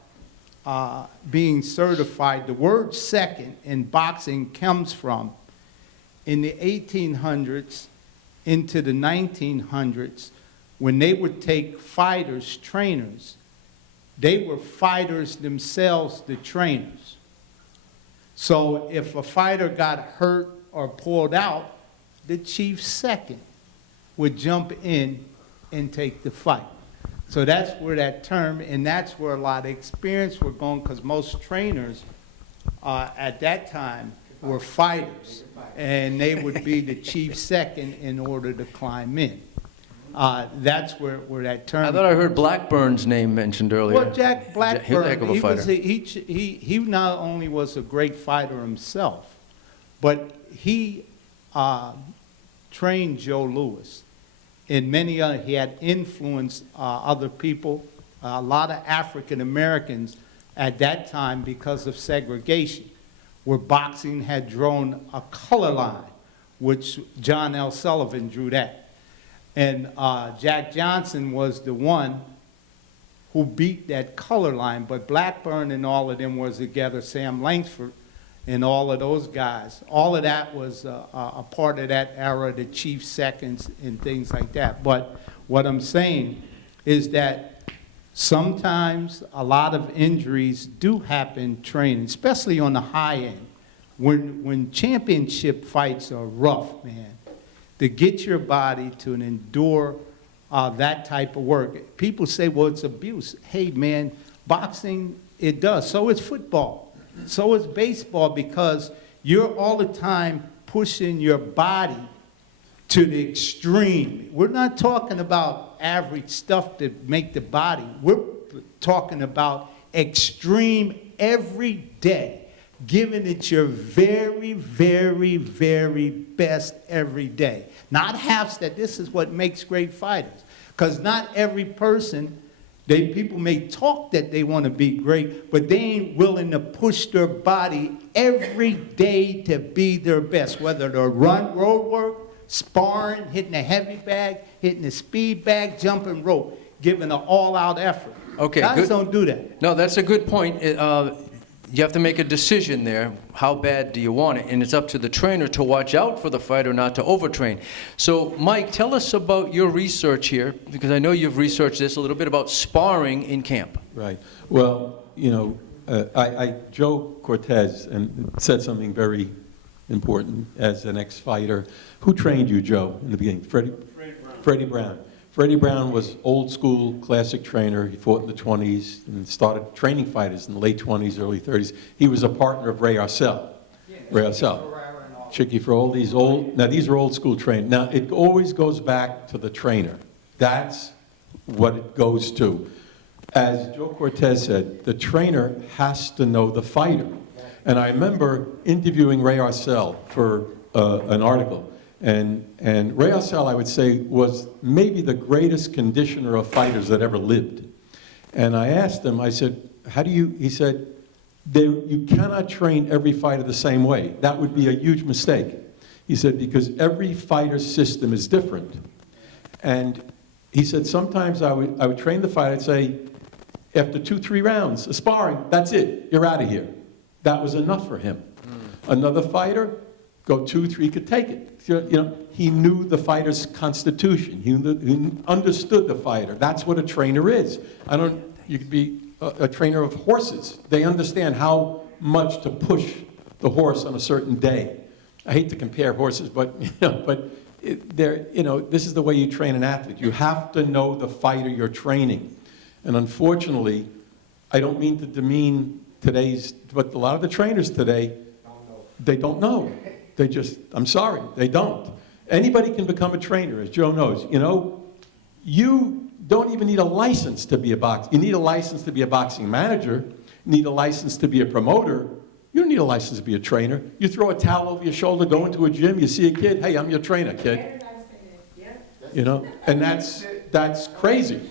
being certified, the word second in boxing comes from, in the 1800s into the 1900s, when they would take fighters, trainers, they were fighters themselves, the trainers. So if a fighter got hurt or pulled out, the chief second would jump in and take the fight. So that's where that term, and that's where a lot of experience were going, because most trainers at that time were fighters, and they would be the chief second in order to climb in. That's where that term. I thought I heard Blackburn's name mentioned earlier. Well, Jack Blackburn, He was a heck of a fighter. he not only was a great fighter himself, but he trained Joe Louis. And many other, he had influenced other people, a lot of African Americans at that time, because of segregation, where boxing had drawn a color line, which John L. Sullivan drew that. And Jack Johnson was the one who beat that color line, but Blackburn and all of them was together, Sam Langsford and all of those guys. All of that was a part of that era, the chief seconds and things like that. But what I'm saying is that sometimes a lot of injuries do happen training, especially on the high end. When championship fights are rough, man, to get your body to endure that type of work. People say, well, it's abuse. Hey, man, boxing, it does. So is football. So is baseball, because you're all the time pushing your body to the extreme. We're not talking about about average stuff to make the body. We're talking about extreme every day, giving it your very, very, very best every day. Not half step. This is what makes great fighters. Because not every person, people may talk that they want to be great, but they ain't willing to push their body every day to be their best, whether they're run, road work, sparring, hitting a heavy bag, hitting a speed bag, jumping rope, giving an all-out effort. Okay, Guys good. don't do that. No, that's a good point. You have to make a decision there. How bad do you want it? And it's up to the trainer to watch out for the fighter, not to overtrain. So, Mike, tell us about your research here, because I know you've researched this a little bit about sparring in camp. Right. Well, you know, Joe Cortez said something very important as an ex-fighter. Who trained you, Joe, in the beginning? Freddie Brown. Freddie Brown was old school, classic trainer. He fought in the 20s and started training fighters in the late 20s, early 30s. He was a partner of Ray Arcel. Ray Arcel. Chicky for all these old, now these are old school trainers. Now it always goes back to the trainer. That's what it goes to. As Joe Cortez said, the trainer has to know the fighter. And I remember interviewing Ray Arcel for an article. And Ray Arcel, I would say, was maybe the greatest conditioner of fighters that ever lived. And I asked him, I said, how do you, he said, you cannot train every fighter the same way. That would be a huge mistake. He said, because every fighter's system is different. And he said, sometimes I would train the fighter, I'd say, after 2-3 rounds of sparring, that's it, you're out of here. That was enough for him. Another fighter, go 2-3, could take it. You know, he knew the fighter's constitution. He understood the fighter. That's what a trainer is. You could be a trainer of horses. They understand how much to push the horse on a certain day. I hate to compare horses, but this is the way you train an athlete. You have to know the fighter you're training. And unfortunately, I don't mean to demean but a lot of the trainers today, they don't know. They just, I'm sorry, they don't. Anybody can become a trainer, as Joe knows. You know, you don't even need a license to be a boxer. You need a license to be a boxing manager. You need a license to be a promoter. You don't need a license to be a trainer. You throw a towel over your shoulder, go into a gym, you see a kid, hey, I'm your trainer, kid. You know, and that's crazy.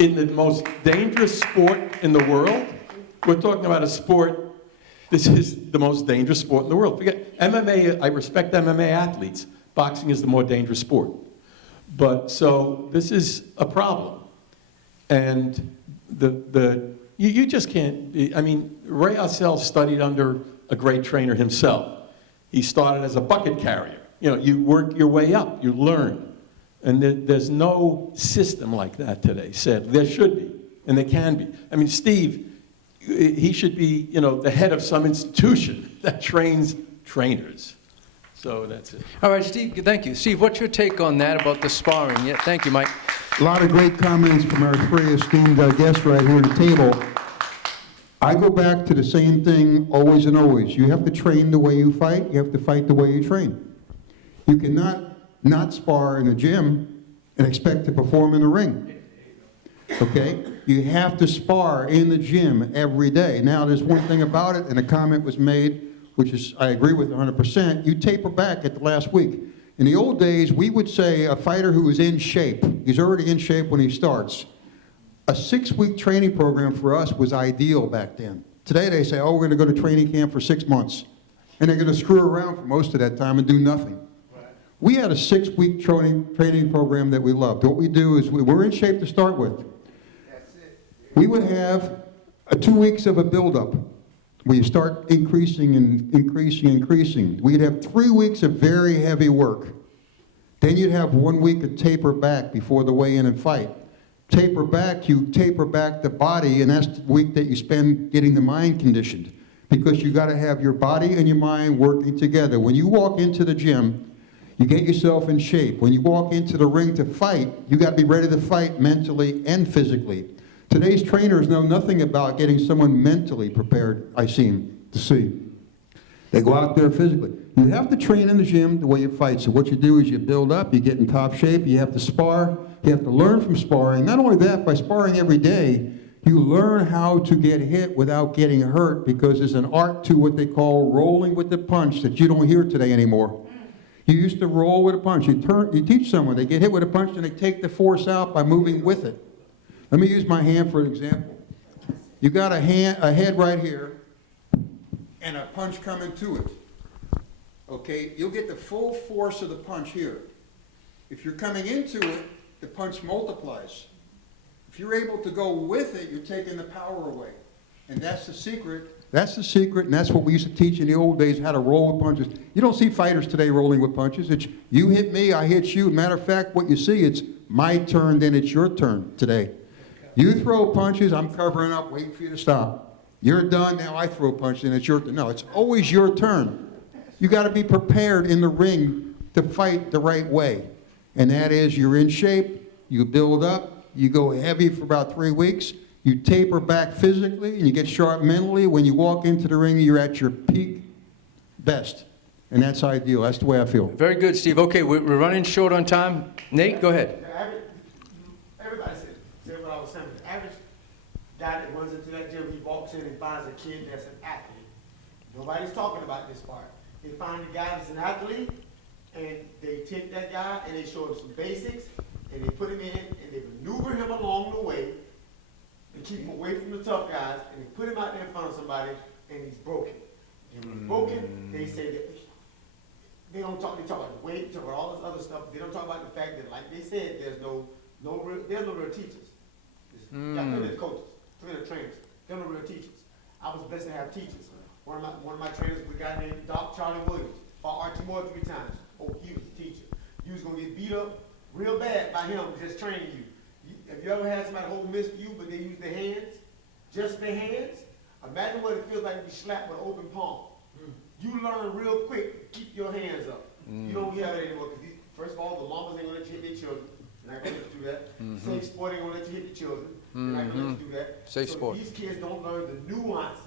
In the most dangerous sport in the world, we're talking about a sport. This is the most dangerous sport in the world. Forget MMA, I respect MMA athletes. Boxing is the more dangerous sport. But so this is a problem. And you just can't, I mean, Ray Arcel studied under a great trainer himself. He started as a bucket carrier. You know, you work your way up, you learn. And there's no system like that today, sadly. There should be, and there can be. I mean, Steve, he should be, you know, the head of some institution that trains trainers. So that's it. All right, Steve, thank you. Steve, what's your take on that about the sparring? Yeah, thank you, Mike. A lot of great comments from our three esteemed guests right here at the table. I go back to the same thing always and always. You have to train the way you fight. You have to fight the way you train. You cannot not spar in a gym and expect to perform in the ring. Okay? You have to spar in the gym every day. Now, there's one thing about it, and a comment was made, which is, I agree with 100%, you taper back at the last week. In the old days, we would say a fighter who is in shape, he's already in shape when he starts. A 6-week training program for us was ideal back then. Today they say, oh, we're going to go to training camp for 6 months. And they're going to screw around for most of that time and do nothing. We had a 6-week training program that we loved. What we do is we're in shape to start with. We would have 2 weeks of a buildup where you start increasing and increasing. We'd have 3 weeks of very heavy work. Then you'd have 1 week of taper back before the weigh-in and fight. Taper back, you taper back the body, and that's the week that you spend getting the mind conditioned, because you got to have your body and your mind working together. When you walk into the gym, you get yourself in shape. When you walk into the ring to fight, you got to be ready to fight mentally and physically. Today's trainers know nothing about getting someone mentally prepared, I seem to see. They go out there physically. You have to train in the gym the way you fight. So what you do is you build up, you get in top shape, you have to spar. You have to learn from sparring. Not only that, by sparring every day, you learn how to get hit without getting hurt, because there's an art to what they call rolling with the punch that you don't hear today anymore. You used to roll with a punch. You teach someone, they get hit with a punch and they take the force out by moving with it. Let me use my hand for an example. You got a head right here and a punch coming to it. Okay, you'll get the full force of the punch here. If you're coming into it, the punch multiplies. If you're able to go with it, you're taking the power away. And that's the secret. That's the secret, and that's what we used to teach in the old days, how to roll with punches. You don't see fighters today rolling with punches. It's you hit me, I hit you. Matter of fact, what you see, it's my turn, then it's your turn today. You throw punches, I'm covering up, waiting for you to stop. You're done, now I throw punches, and it's your turn. No, it's always your turn. You got to be prepared in the ring to fight the right way. And that is, you're in shape, you build up, you go heavy for about 3 weeks, you taper back physically, and you get sharp mentally. When you walk into the ring, you're at your peak best. And that's ideal. That's the way I feel. Very good, Steve. Okay, we're running short on time. Nate, go ahead. Everybody said what I was saying. The average guy that runs into that gym, he walks in and finds a kid that's an athlete. Nobody's talking about this part. They find a guy that's an athlete, and they take that guy and they show him some basics, and they put him in, and they maneuver him along the way. They keep him away from the tough guys, and they put him out there in front of somebody, and he's broken. And when he's broken, they say that they talk about the weight, talk about all this other stuff. They don't talk about the fact that, like they said, there's no real teachers. Got 300 coaches, 300 trainers. There are no real teachers. I was blessed to have teachers. One of my trainers was a guy named Doc Charlie Williams. Fought Archie Moore 3 times. Oh, he was a teacher. You was gonna get beat up real bad by him just training you. Have you ever had somebody hold miss for you, but they use their hands? Just their hands? Imagine what it feels like to be slapped with an open palm. You learn real quick to keep your hands up. You don't hear that anymore, because first of all, the mamas ain't gonna let you hit their children. They're not gonna let you do that. Safe sport ain't gonna let you hit your children. They're not gonna let you do that. Safe sport. These kids don't learn the nuances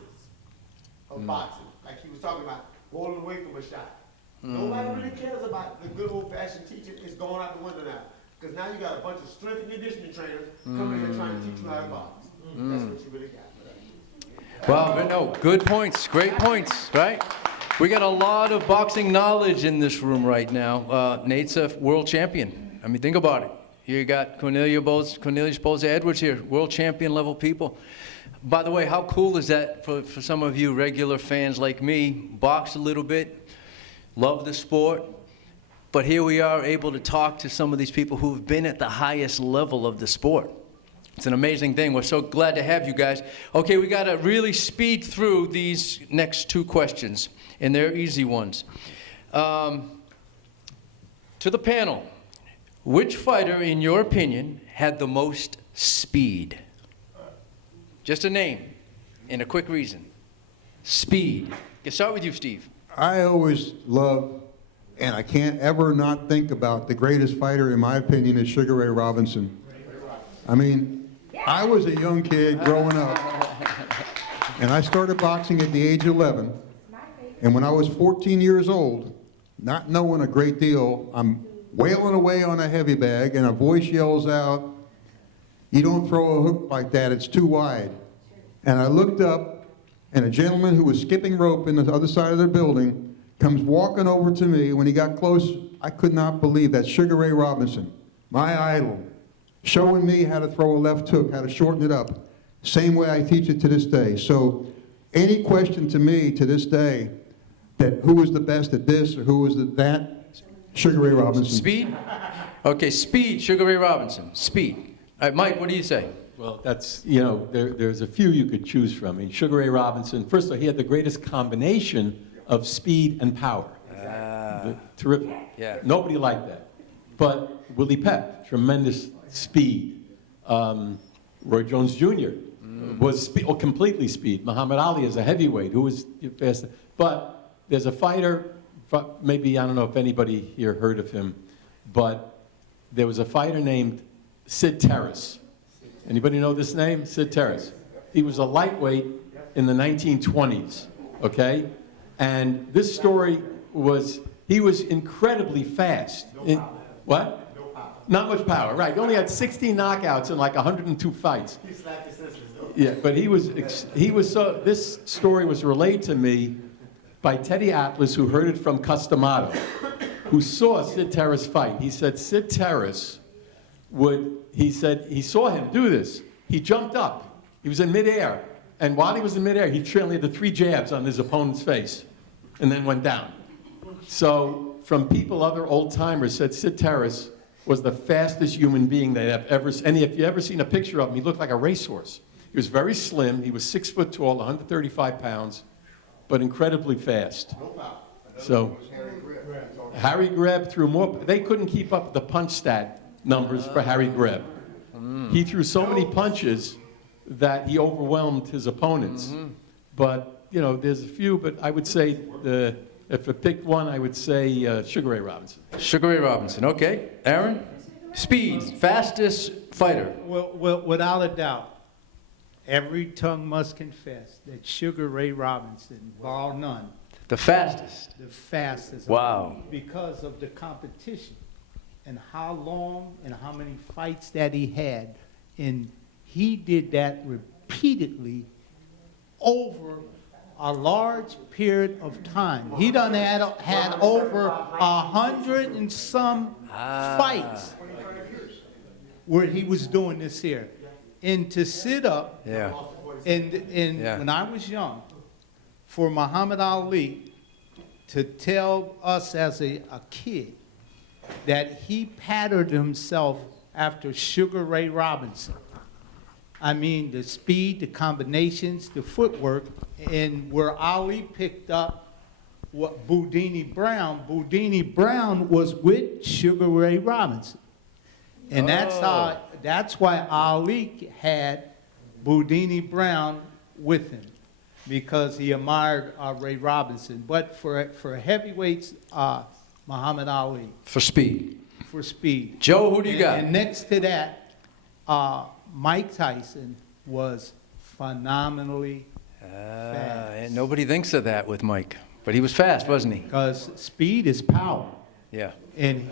of boxing. Like he was talking about, rolling away from a shot. Nobody really cares about the good old-fashioned teaching. It's going out the window now. Because now you got a bunch of strength and conditioning trainers coming here trying to teach you how to box. That's what you really got. Well, no, good points, great points, right? We got a lot of boxing knowledge in this room right now. Nate's a world champion. I mean, think about it. Here you got Cornelius Boza-Edwards here, world champion level people. By the way, how cool is that for some of you regular fans like me? Box a little bit, love the sport, but here we are able to talk to some of these people who've been at the highest level of the sport. It's an amazing thing. We're so glad to have you guys. Okay, we got to really speed through these next 2 questions, and they're easy ones. To the panel, which fighter, in your opinion, had the most speed? Just a name and a quick reason. Speed. Let's start with you, Steve. I always love, and I can't ever not think about, the greatest fighter, in my opinion, is Sugar Ray Robinson. I mean, I was a young kid growing up, and I started boxing at the age of 11. And when I was 14 years old, not knowing a great deal, I'm wailing away on a heavy bag, and a voice yells out, "You don't throw a hook like that, it's too wide." And I looked up, and a gentleman who was skipping rope in the other side of the building comes walking over to me. When he got close, I could not believe that. Sugar Ray Robinson, my idol, showing me how to throw a left hook, how to shorten it up. Same way I teach it to this day. So any question to me to this day that who was the best at this or who was that, Sugar Ray Robinson. Speed? Okay, speed, Sugar Ray Robinson, speed. All right, Mike, what do you say? Well, that's, you know, there's a few you could choose from. I mean, Sugar Ray Robinson, first of all, he had the greatest combination of speed and power. Terrific. Yeah. Nobody liked that. But Willie Pep, tremendous speed. Roy Jones Jr. was completely speed. Muhammad Ali is a heavyweight who was faster. But there's a fighter, maybe, I don't know if anybody here heard of him, but there was a fighter named Sid Terrace. Anybody know this name? Sid Terrace. He was a lightweight in the 1920s, okay? And this story was, he was incredibly fast. What? Not much power, right. He only had 16 knockouts in like 102 fights. Yeah, but this story was relayed to me by Teddy Atlas, who heard it from Customato, who saw Sid Terrace fight. He said Sid Terrace he saw him do this. He jumped up. He was in midair. And while he was in midair, he translated 3 jabs on his opponent's face and then went down. So from people, other old timers said Sid Terrace was the fastest human being they have ever seen. And if you ever seen a picture of him, he looked like a racehorse. He was very slim. He was 6 foot tall, 135 pounds, but incredibly fast. So Harry Greb threw more. They couldn't keep up the punch stat numbers for Harry Greb. He threw so many punches that he overwhelmed his opponents. But, you know, there's a few, but I would say, if I picked one, I would say Sugar Ray Robinson. Sugar Ray Robinson, okay. Aaron? Speed, fastest fighter. Well, without a doubt, every tongue must confess that Sugar Ray Robinson, bar none. The fastest? The fastest. Wow. Because of the competition and how long and how many fights that he had. And he did that repeatedly over a large period of time. He done had over 100 and some fights where he was doing this here. And to sit up, and when I was young, for Muhammad Ali to tell us as a kid that he patterned himself after Sugar Ray Robinson. I mean, the speed, the combinations, the footwork, and where Ali picked up what Boudini Brown was with Sugar Ray Robinson. And that's why Ali had Boudini Brown with him, because he admired Ray Robinson. But for heavyweights, Muhammad Ali. For speed. For speed. Joe, who do you got? And next to that, Mike Tyson was phenomenally fast. And nobody thinks of that with Mike. But he was fast, wasn't he? Because speed is power. Yeah. And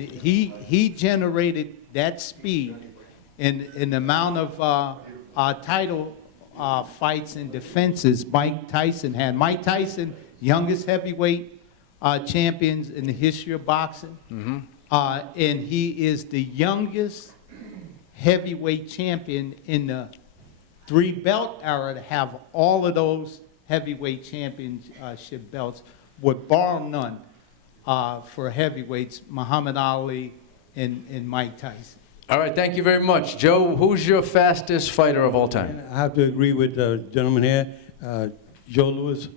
he generated that speed and the amount of title fights and defenses Mike Tyson had. Mike Tyson, youngest heavyweight champions in the history of boxing. And he is the youngest heavyweight champion in the 3-belt era to have all of those heavyweight championship belts, with bar none for heavyweights, Muhammad Ali and Mike Tyson. All right, thank you very much. Joe, who's your fastest fighter of all time? I have to agree with the gentleman here. Joe Louis,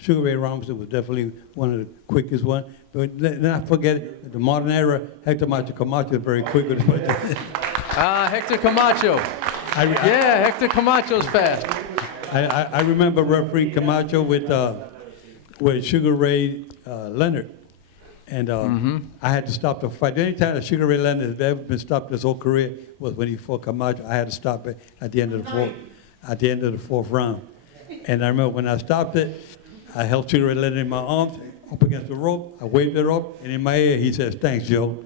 Sugar Ray Robinson was definitely one of the quickest ones. But let's not forget the modern era, Hector Camacho is very quick with it. Hector Camacho. Hector Camacho's fast. I remember referee Camacho with Sugar Ray Leonard. And I had to stop the fight. The only time that Sugar Ray Leonard has ever been stopped his whole career was when he fought Camacho. I had to stop it at the end of the fourth round. And I remember when I stopped it, I held Sugar Ray Leonard in my arms, up against the rope. I waved it up, and in my ear he says, "Thanks, Joe."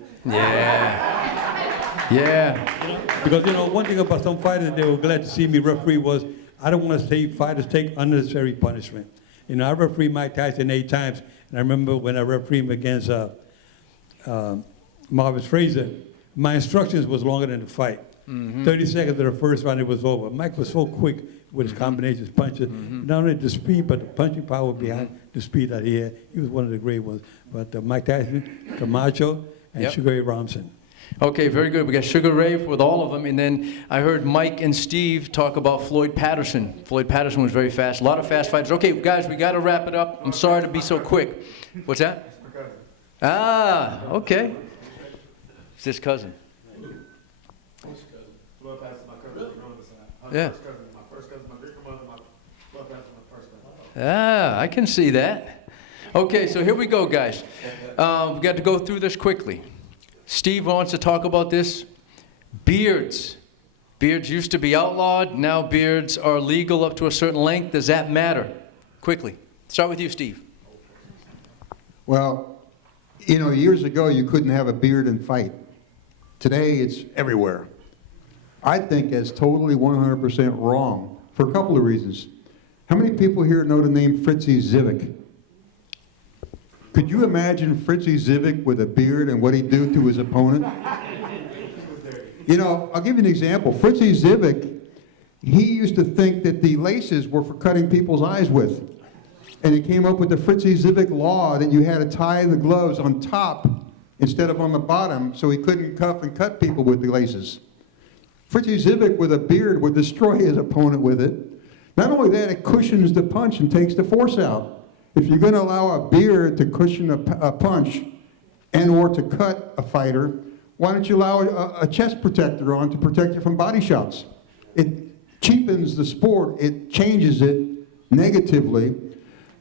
Because one thing about some fighters, they were glad to see me referee was, I don't want to see fighters take unnecessary punishment. I refereed Mike Tyson 8 times, and I remember when I refereed him against Marvis Frazier, my instructions was longer than the fight. 30 seconds of the first round, it was over. Mike was so quick with his combinations, punches. Not only the speed, but the punching power behind the speed that he had. He was one of the great ones. But Mike Tyson, Camacho, and Sugar Ray Robinson. Okay, very good. We got Sugar Ray with all of them. And then I heard Mike and Steve talk about Floyd Patterson. Floyd Patterson was very fast. A lot of fast fighters. Okay, guys, we got to wrap it up. I'm sorry to be so quick. What's that? Okay. It's his cousin. Yeah. I can see that. Okay, so here we go, guys. We got to go through this quickly. Steve wants to talk about this. Beards. Beards used to be outlawed. Now beards are legal up to a certain length. Does that matter? Quickly. Start with you, Steve. Well, You know, years ago, you couldn't have a beard and fight. Today, it's everywhere. I think that's totally 100% wrong for a couple of reasons. How many people here know the name Fritzy Zivik? Could you imagine Fritzy Zivik with a beard and what he'd do to his opponent? You know, I'll give you an example. Fritzy Zivik, he used to think that the laces were for cutting people's eyes with. And he came up with the Fritzy Zivik law that you had to tie the gloves on top instead of on the bottom so he couldn't cuff and cut people with the laces. Fritzy Zivik with a beard would destroy his opponent with it. Not only that, it cushions the punch and takes the force out. If you're going to allow a beard to cushion a punch and or to cut a fighter, why don't you allow a chest protector on to protect you from body shots? It cheapens the sport. It changes it negatively.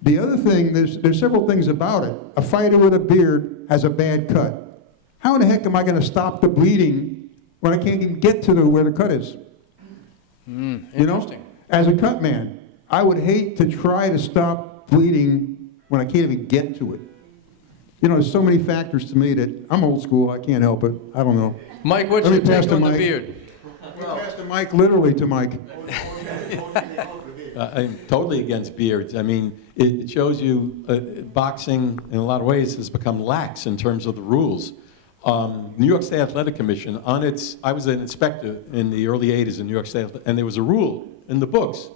The other thing, there's several things about it. A fighter with a beard has a bad cut. How in the heck am I going to stop the bleeding when I can't even get to where the cut is? You know, as a cut man, I would hate to try to stop bleeding when I can't even get to it. You know, there's so many factors to me that I'm old school. I can't help it. I don't know. Mike, what's your take on the beard? We pass the mic literally to Mike. I'm totally against beards. I mean, it shows you boxing in a lot of ways has become lax in terms of the rules. New York State Athletic Commission, I was an inspector in the early 80s in New York State, and there was a rule in the books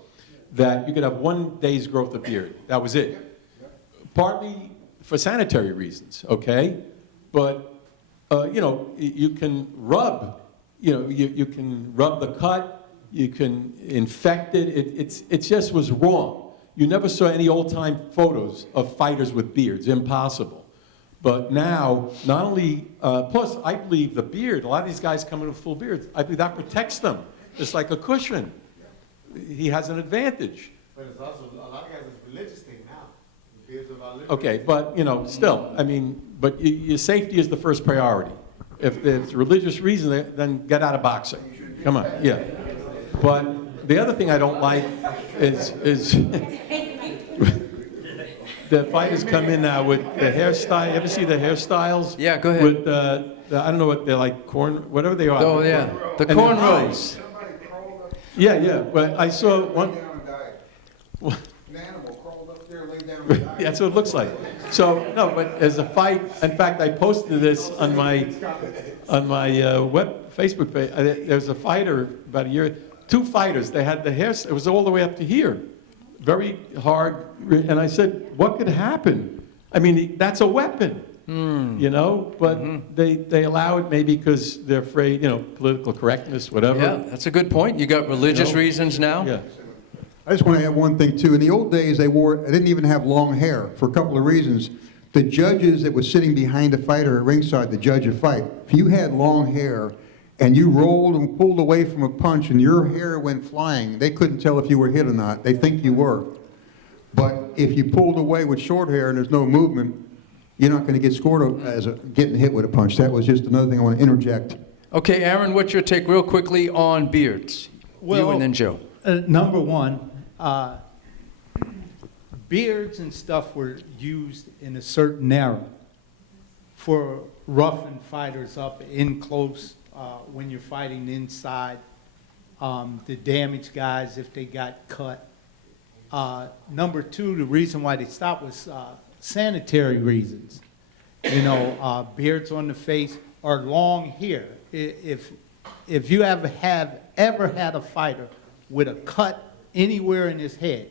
that you could have 1 day's growth of beard. That was it. Partly for sanitary reasons, okay? But, you know, you can rub, you can rub the cut, you can infect it. It just was wrong. You never saw any old-time photos of fighters with beards, impossible. But now, not only, plus I believe the beard, a lot of these guys come in with full beards, I believe that protects them. It's like a cushion. He has an advantage. But it's also, a lot of guys, it's a religious thing now. Beards are about liberty. Okay, but, you know, still, I mean, but your safety is the first priority. If there's a religious reason, then get out of boxing. Come on, yeah. But the other thing I don't like is the fighters come in now with the hairstyle. You ever see the hairstyles? Yeah, go ahead. With I don't know what they're like, whatever they are. Oh, yeah. The cornrows. Yeah. But I saw one. An animal crawled up there, laid down and died. That's what it looks like. So, no, but as a fight, in fact, I posted this on my Facebook page. There was a fighter about a year, 2 fighters, they had the hair, it was all the way up to here. Very hard, and I said, what could happen? I mean, that's a weapon, you know, but they allow it maybe because they're afraid, you know, political correctness, whatever. Yeah, that's a good point. You got religious reasons now? Yeah. I just want to add one thing too. In the old days, they didn't even have long hair for a couple of reasons. The judges that were sitting behind a fighter at ringside, the judge of fight, if you had long hair and you rolled and pulled away from a punch and your hair went flying, they couldn't tell if you were hit or not. They think you were. But if you pulled away with short hair and there's no movement, you're not going to get scored as getting hit with a punch. That was just another thing I want to interject. Okay, Aaron, what's your take real quickly on beards? You and then Joe. Number one, beards and stuff were used in a certain era for roughing fighters up in close when you're fighting inside, to damage guys if they got cut. Number two, the reason why they stopped was sanitary reasons. You know, beards on the face or long hair. If you ever had a fighter with a cut anywhere in his head,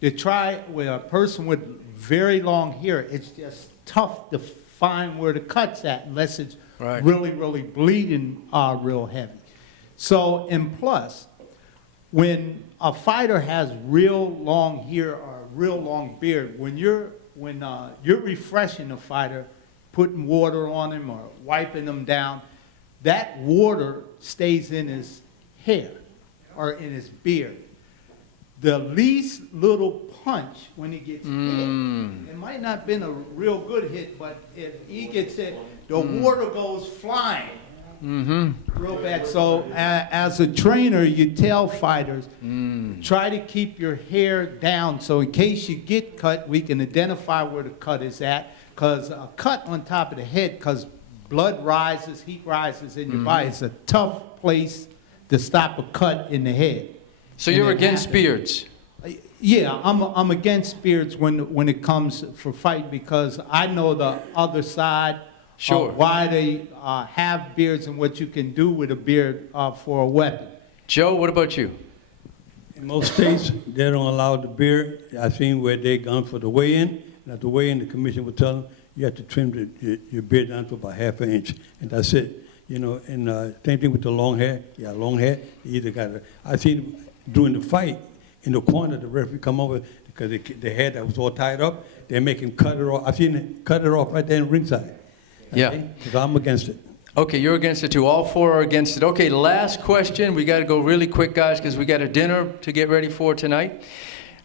to try with a person with very long hair, it's just tough to find where the cut's at unless it's really, really bleeding real heavy. So, and plus, when a fighter has real long hair or a real long beard, when you're refreshing a fighter, putting water on him or wiping him down, that water stays in his hair or in his beard. The least little punch when he gets hit, it might not have been a real good hit, but if he gets hit, the water goes flying Real bad. So as a trainer, you tell fighters, try to keep your hair down so in case you get cut, we can identify where the cut is at. Because a cut on top of the head, because blood rises, heat rises in your body, it's a tough place to stop a cut in the head. So you're against beards? Yeah, I'm against beards when it comes for fight because I know the other side. Sure. Why they have beards and what you can do with a beard for a weapon. Joe, what about you? In most states, they don't allow the beard. I've seen where they gone for the weigh-in, and at the weigh-in, the commission will tell them you have to trim your beard down to about half an inch, and that's it. You know, and same thing with the long hair. Yeah, long hair. You either got to. I seen during the fight in the corner, the referee come over because the hair that was all tied up, they make him cut it off. I seen him cut it off right there in ringside. Yeah. Because I'm against it. Okay, you're against it too. All four are against it. Okay, last question. We got to go really quick, guys, because we got a dinner to get ready for tonight.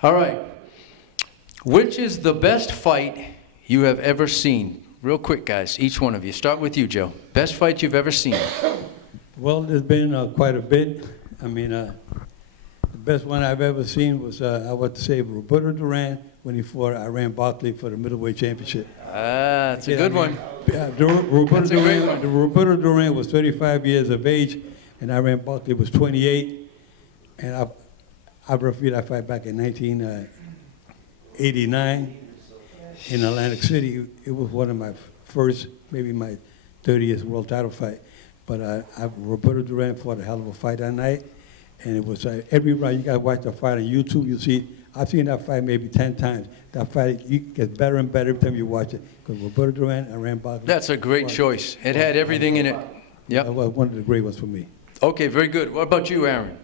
All right. Which is the best fight you have ever seen? Real quick, guys, each one of you. Start with you, Joe. Best fight you've ever seen? Well, there's been quite a bit. I mean, the best one I've ever seen was, I want to say, Roberto Duran when he fought Iran Barkley for the middleweight championship. Ah, that's a good one. Yeah, Roberto Duran was 35 years of age, and Iran Barkley was 28. And I refereed that fight back in 1989 in Atlantic City. It was one of my first, maybe my 30th world title fight. But Roberto Duran fought a hell of a fight that night. And it was every round, you got to watch the fight on YouTube. You see, I've seen that fight maybe 10 times. That fight gets better and better every time you watch it. Because Roberto Duran, Iran Barkley. That's a great choice. It had everything in it. Yep. That was one of the great ones for me. Okay, very good. What about you, Aaron?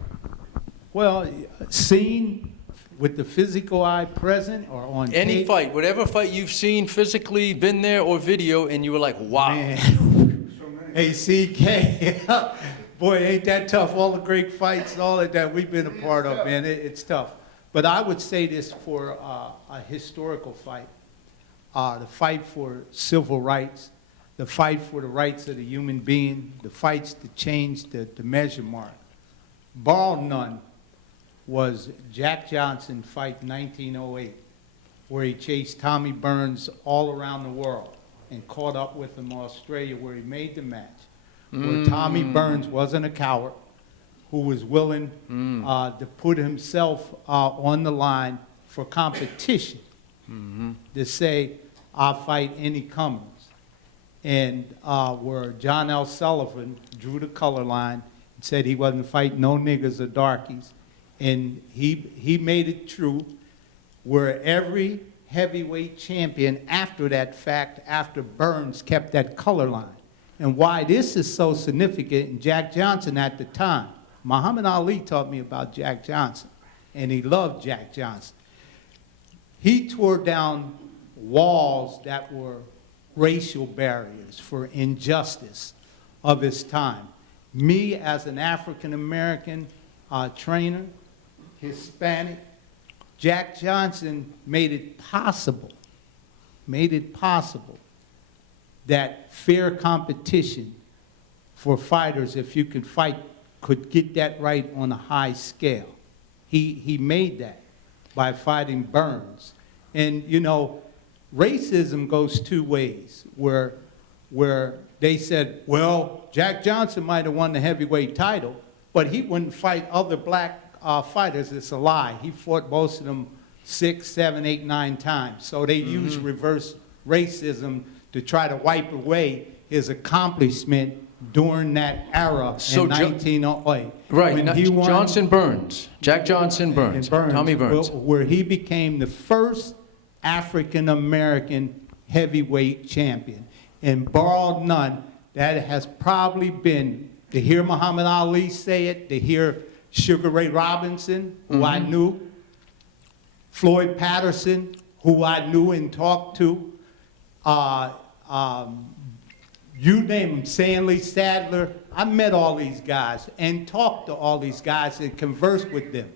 Well, seen with the physical eye present or on Any tape? fight, whatever fight you've seen physically, been there, or video, and you were like, wow. Man. Hey, CK. Boy, ain't that tough. All the great fights and all of that we've been a part of, man. It's tough. But I would say this for a historical fight. The fight for civil rights, the fight for the rights of the human being, the fights to change the measure mark. Bar none was Jack Johnson fight 1908, where he chased Tommy Burns all around the world and caught up with him in Australia where he made the match. Where Tommy Burns wasn't a coward, who was willing to put himself on the line for competition, to say, I'll fight any comers. And where John L. Sullivan drew the color line and said he wasn't fighting no niggas or darkies. And he made it true where every heavyweight champion after that fact, after Burns, kept that color line. And why this is so significant, and Jack Johnson at the time, Muhammad Ali taught me about Jack Johnson, and he loved Jack Johnson. He tore down walls that were racial barriers for injustice of his time. Me, as an African-American trainer, Hispanic, Jack Johnson made it possible that fair competition for fighters, if you could fight, could get that right on a high scale. He made that by fighting Burns. And, you know, racism goes two ways, where they said, well, Jack Johnson might have won the heavyweight title, but he wouldn't fight other black fighters. It's a lie. He fought most of them 6, 7, 8, 9 times. So they used reverse racism to try to wipe away his accomplishment during that era in 1908. Right, when he won, Jack Johnson Burns, Tommy Burns. Where he became the first African-American heavyweight champion. And bar none, that has probably been, to hear Muhammad Ali say it, to hear Sugar Ray Robinson, who I knew, Floyd Patterson, who I knew and talked to, you name them, Stanley Sadler. I met all these guys and talked to all these guys and conversed with them,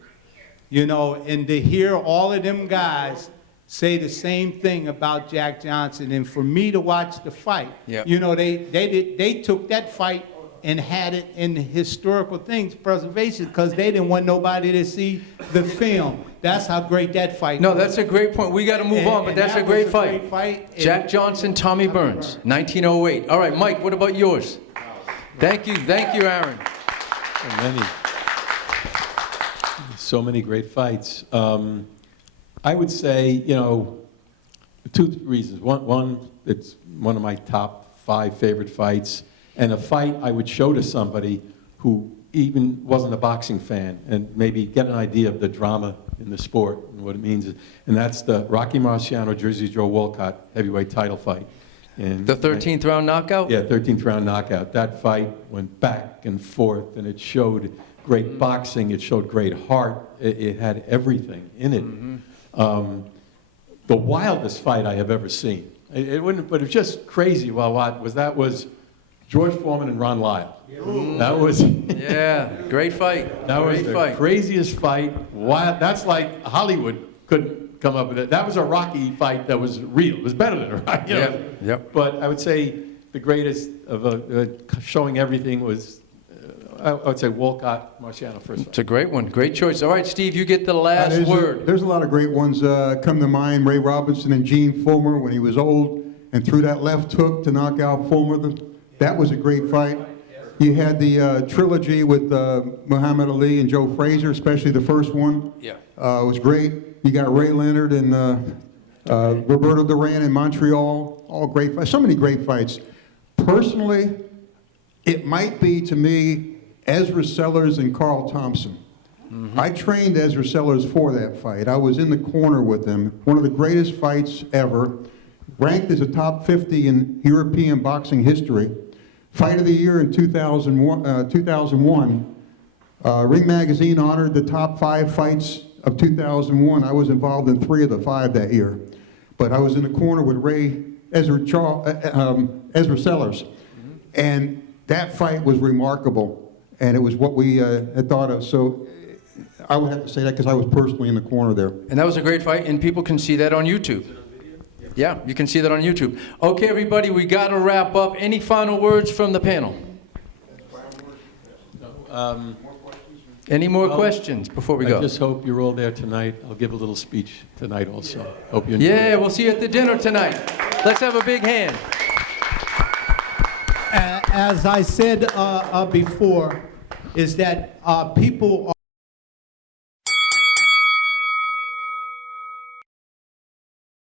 you know, and to hear all of them guys say the same thing about Jack Johnson, and for me to watch the fight, you know, they took that fight and had it in historical things, preservation, because they didn't want nobody to see the film. That's how great that fight No, was. that's a great point. We got to move on, but And that's that a great was fight. fight. Jack Johnson, Tommy Burns, 1908. All right, Mike, what about yours? Thank you, Aaron. So many great fights. I would say, you know, two reasons. One, it's one of my top 5 favorite fights, and a fight I would show to somebody who even wasn't a boxing fan and maybe get an idea of the drama in the sport and what it means. And that's the Rocky Marciano, Jersey Joe Walcott heavyweight title fight. And The 13th round knockout? Yeah, 13th round knockout. That fight went back and forth, and it showed great boxing. It showed great heart. It had everything in it. The wildest fight I have ever seen. It wouldn't, but it was just crazy. Well, that was George Foreman and Ron Lyle. That was Yeah, great fight. that was Great the fight. craziest fight. Wild. That's like Hollywood couldn't come up with it. That was a Rocky fight that was real. It was better than a Rocky. You know? Yep. But I would say the greatest of showing everything was, I would say Walcott, Marciano first. It's a great one. Great choice. All right, Steve, you get the last word. There's a lot of great ones come to mind. Ray Robinson and Gene Fullmer when he was old and threw that left hook to knock out Fullmer. That was a great fight. You had the trilogy with Muhammad Ali and Joe Frazier, especially the first one. Yeah. It was great. You got Ray Leonard and Roberto Duran in Montreal. All great fights. So many great fights. Personally, it might be to me Ezra Sellers and Carl Thompson. I trained Ezra Sellers for that fight. I was in the corner with him. One of the greatest fights ever. Ranked as a top 50 in European boxing history. Fight of the year in 2001. Ring Magazine honored the top 5 fights of 2001. I was involved in 3 of the 5 that year. But I was in the corner with Ezra Sellers. And that fight was remarkable. And it was what we had thought of. So I would have to say that because I was personally in the corner there. And that was a great fight, and people can see that on YouTube. Yeah, you can see that on YouTube. Okay, everybody, we got to wrap up. Any final words from the panel? Any more questions before we go? I just hope you're all there tonight. I'll give a little speech tonight also. Hope you enjoy Yeah, it. we'll see you at the dinner tonight. Let's have a big hand. As I said before, is that people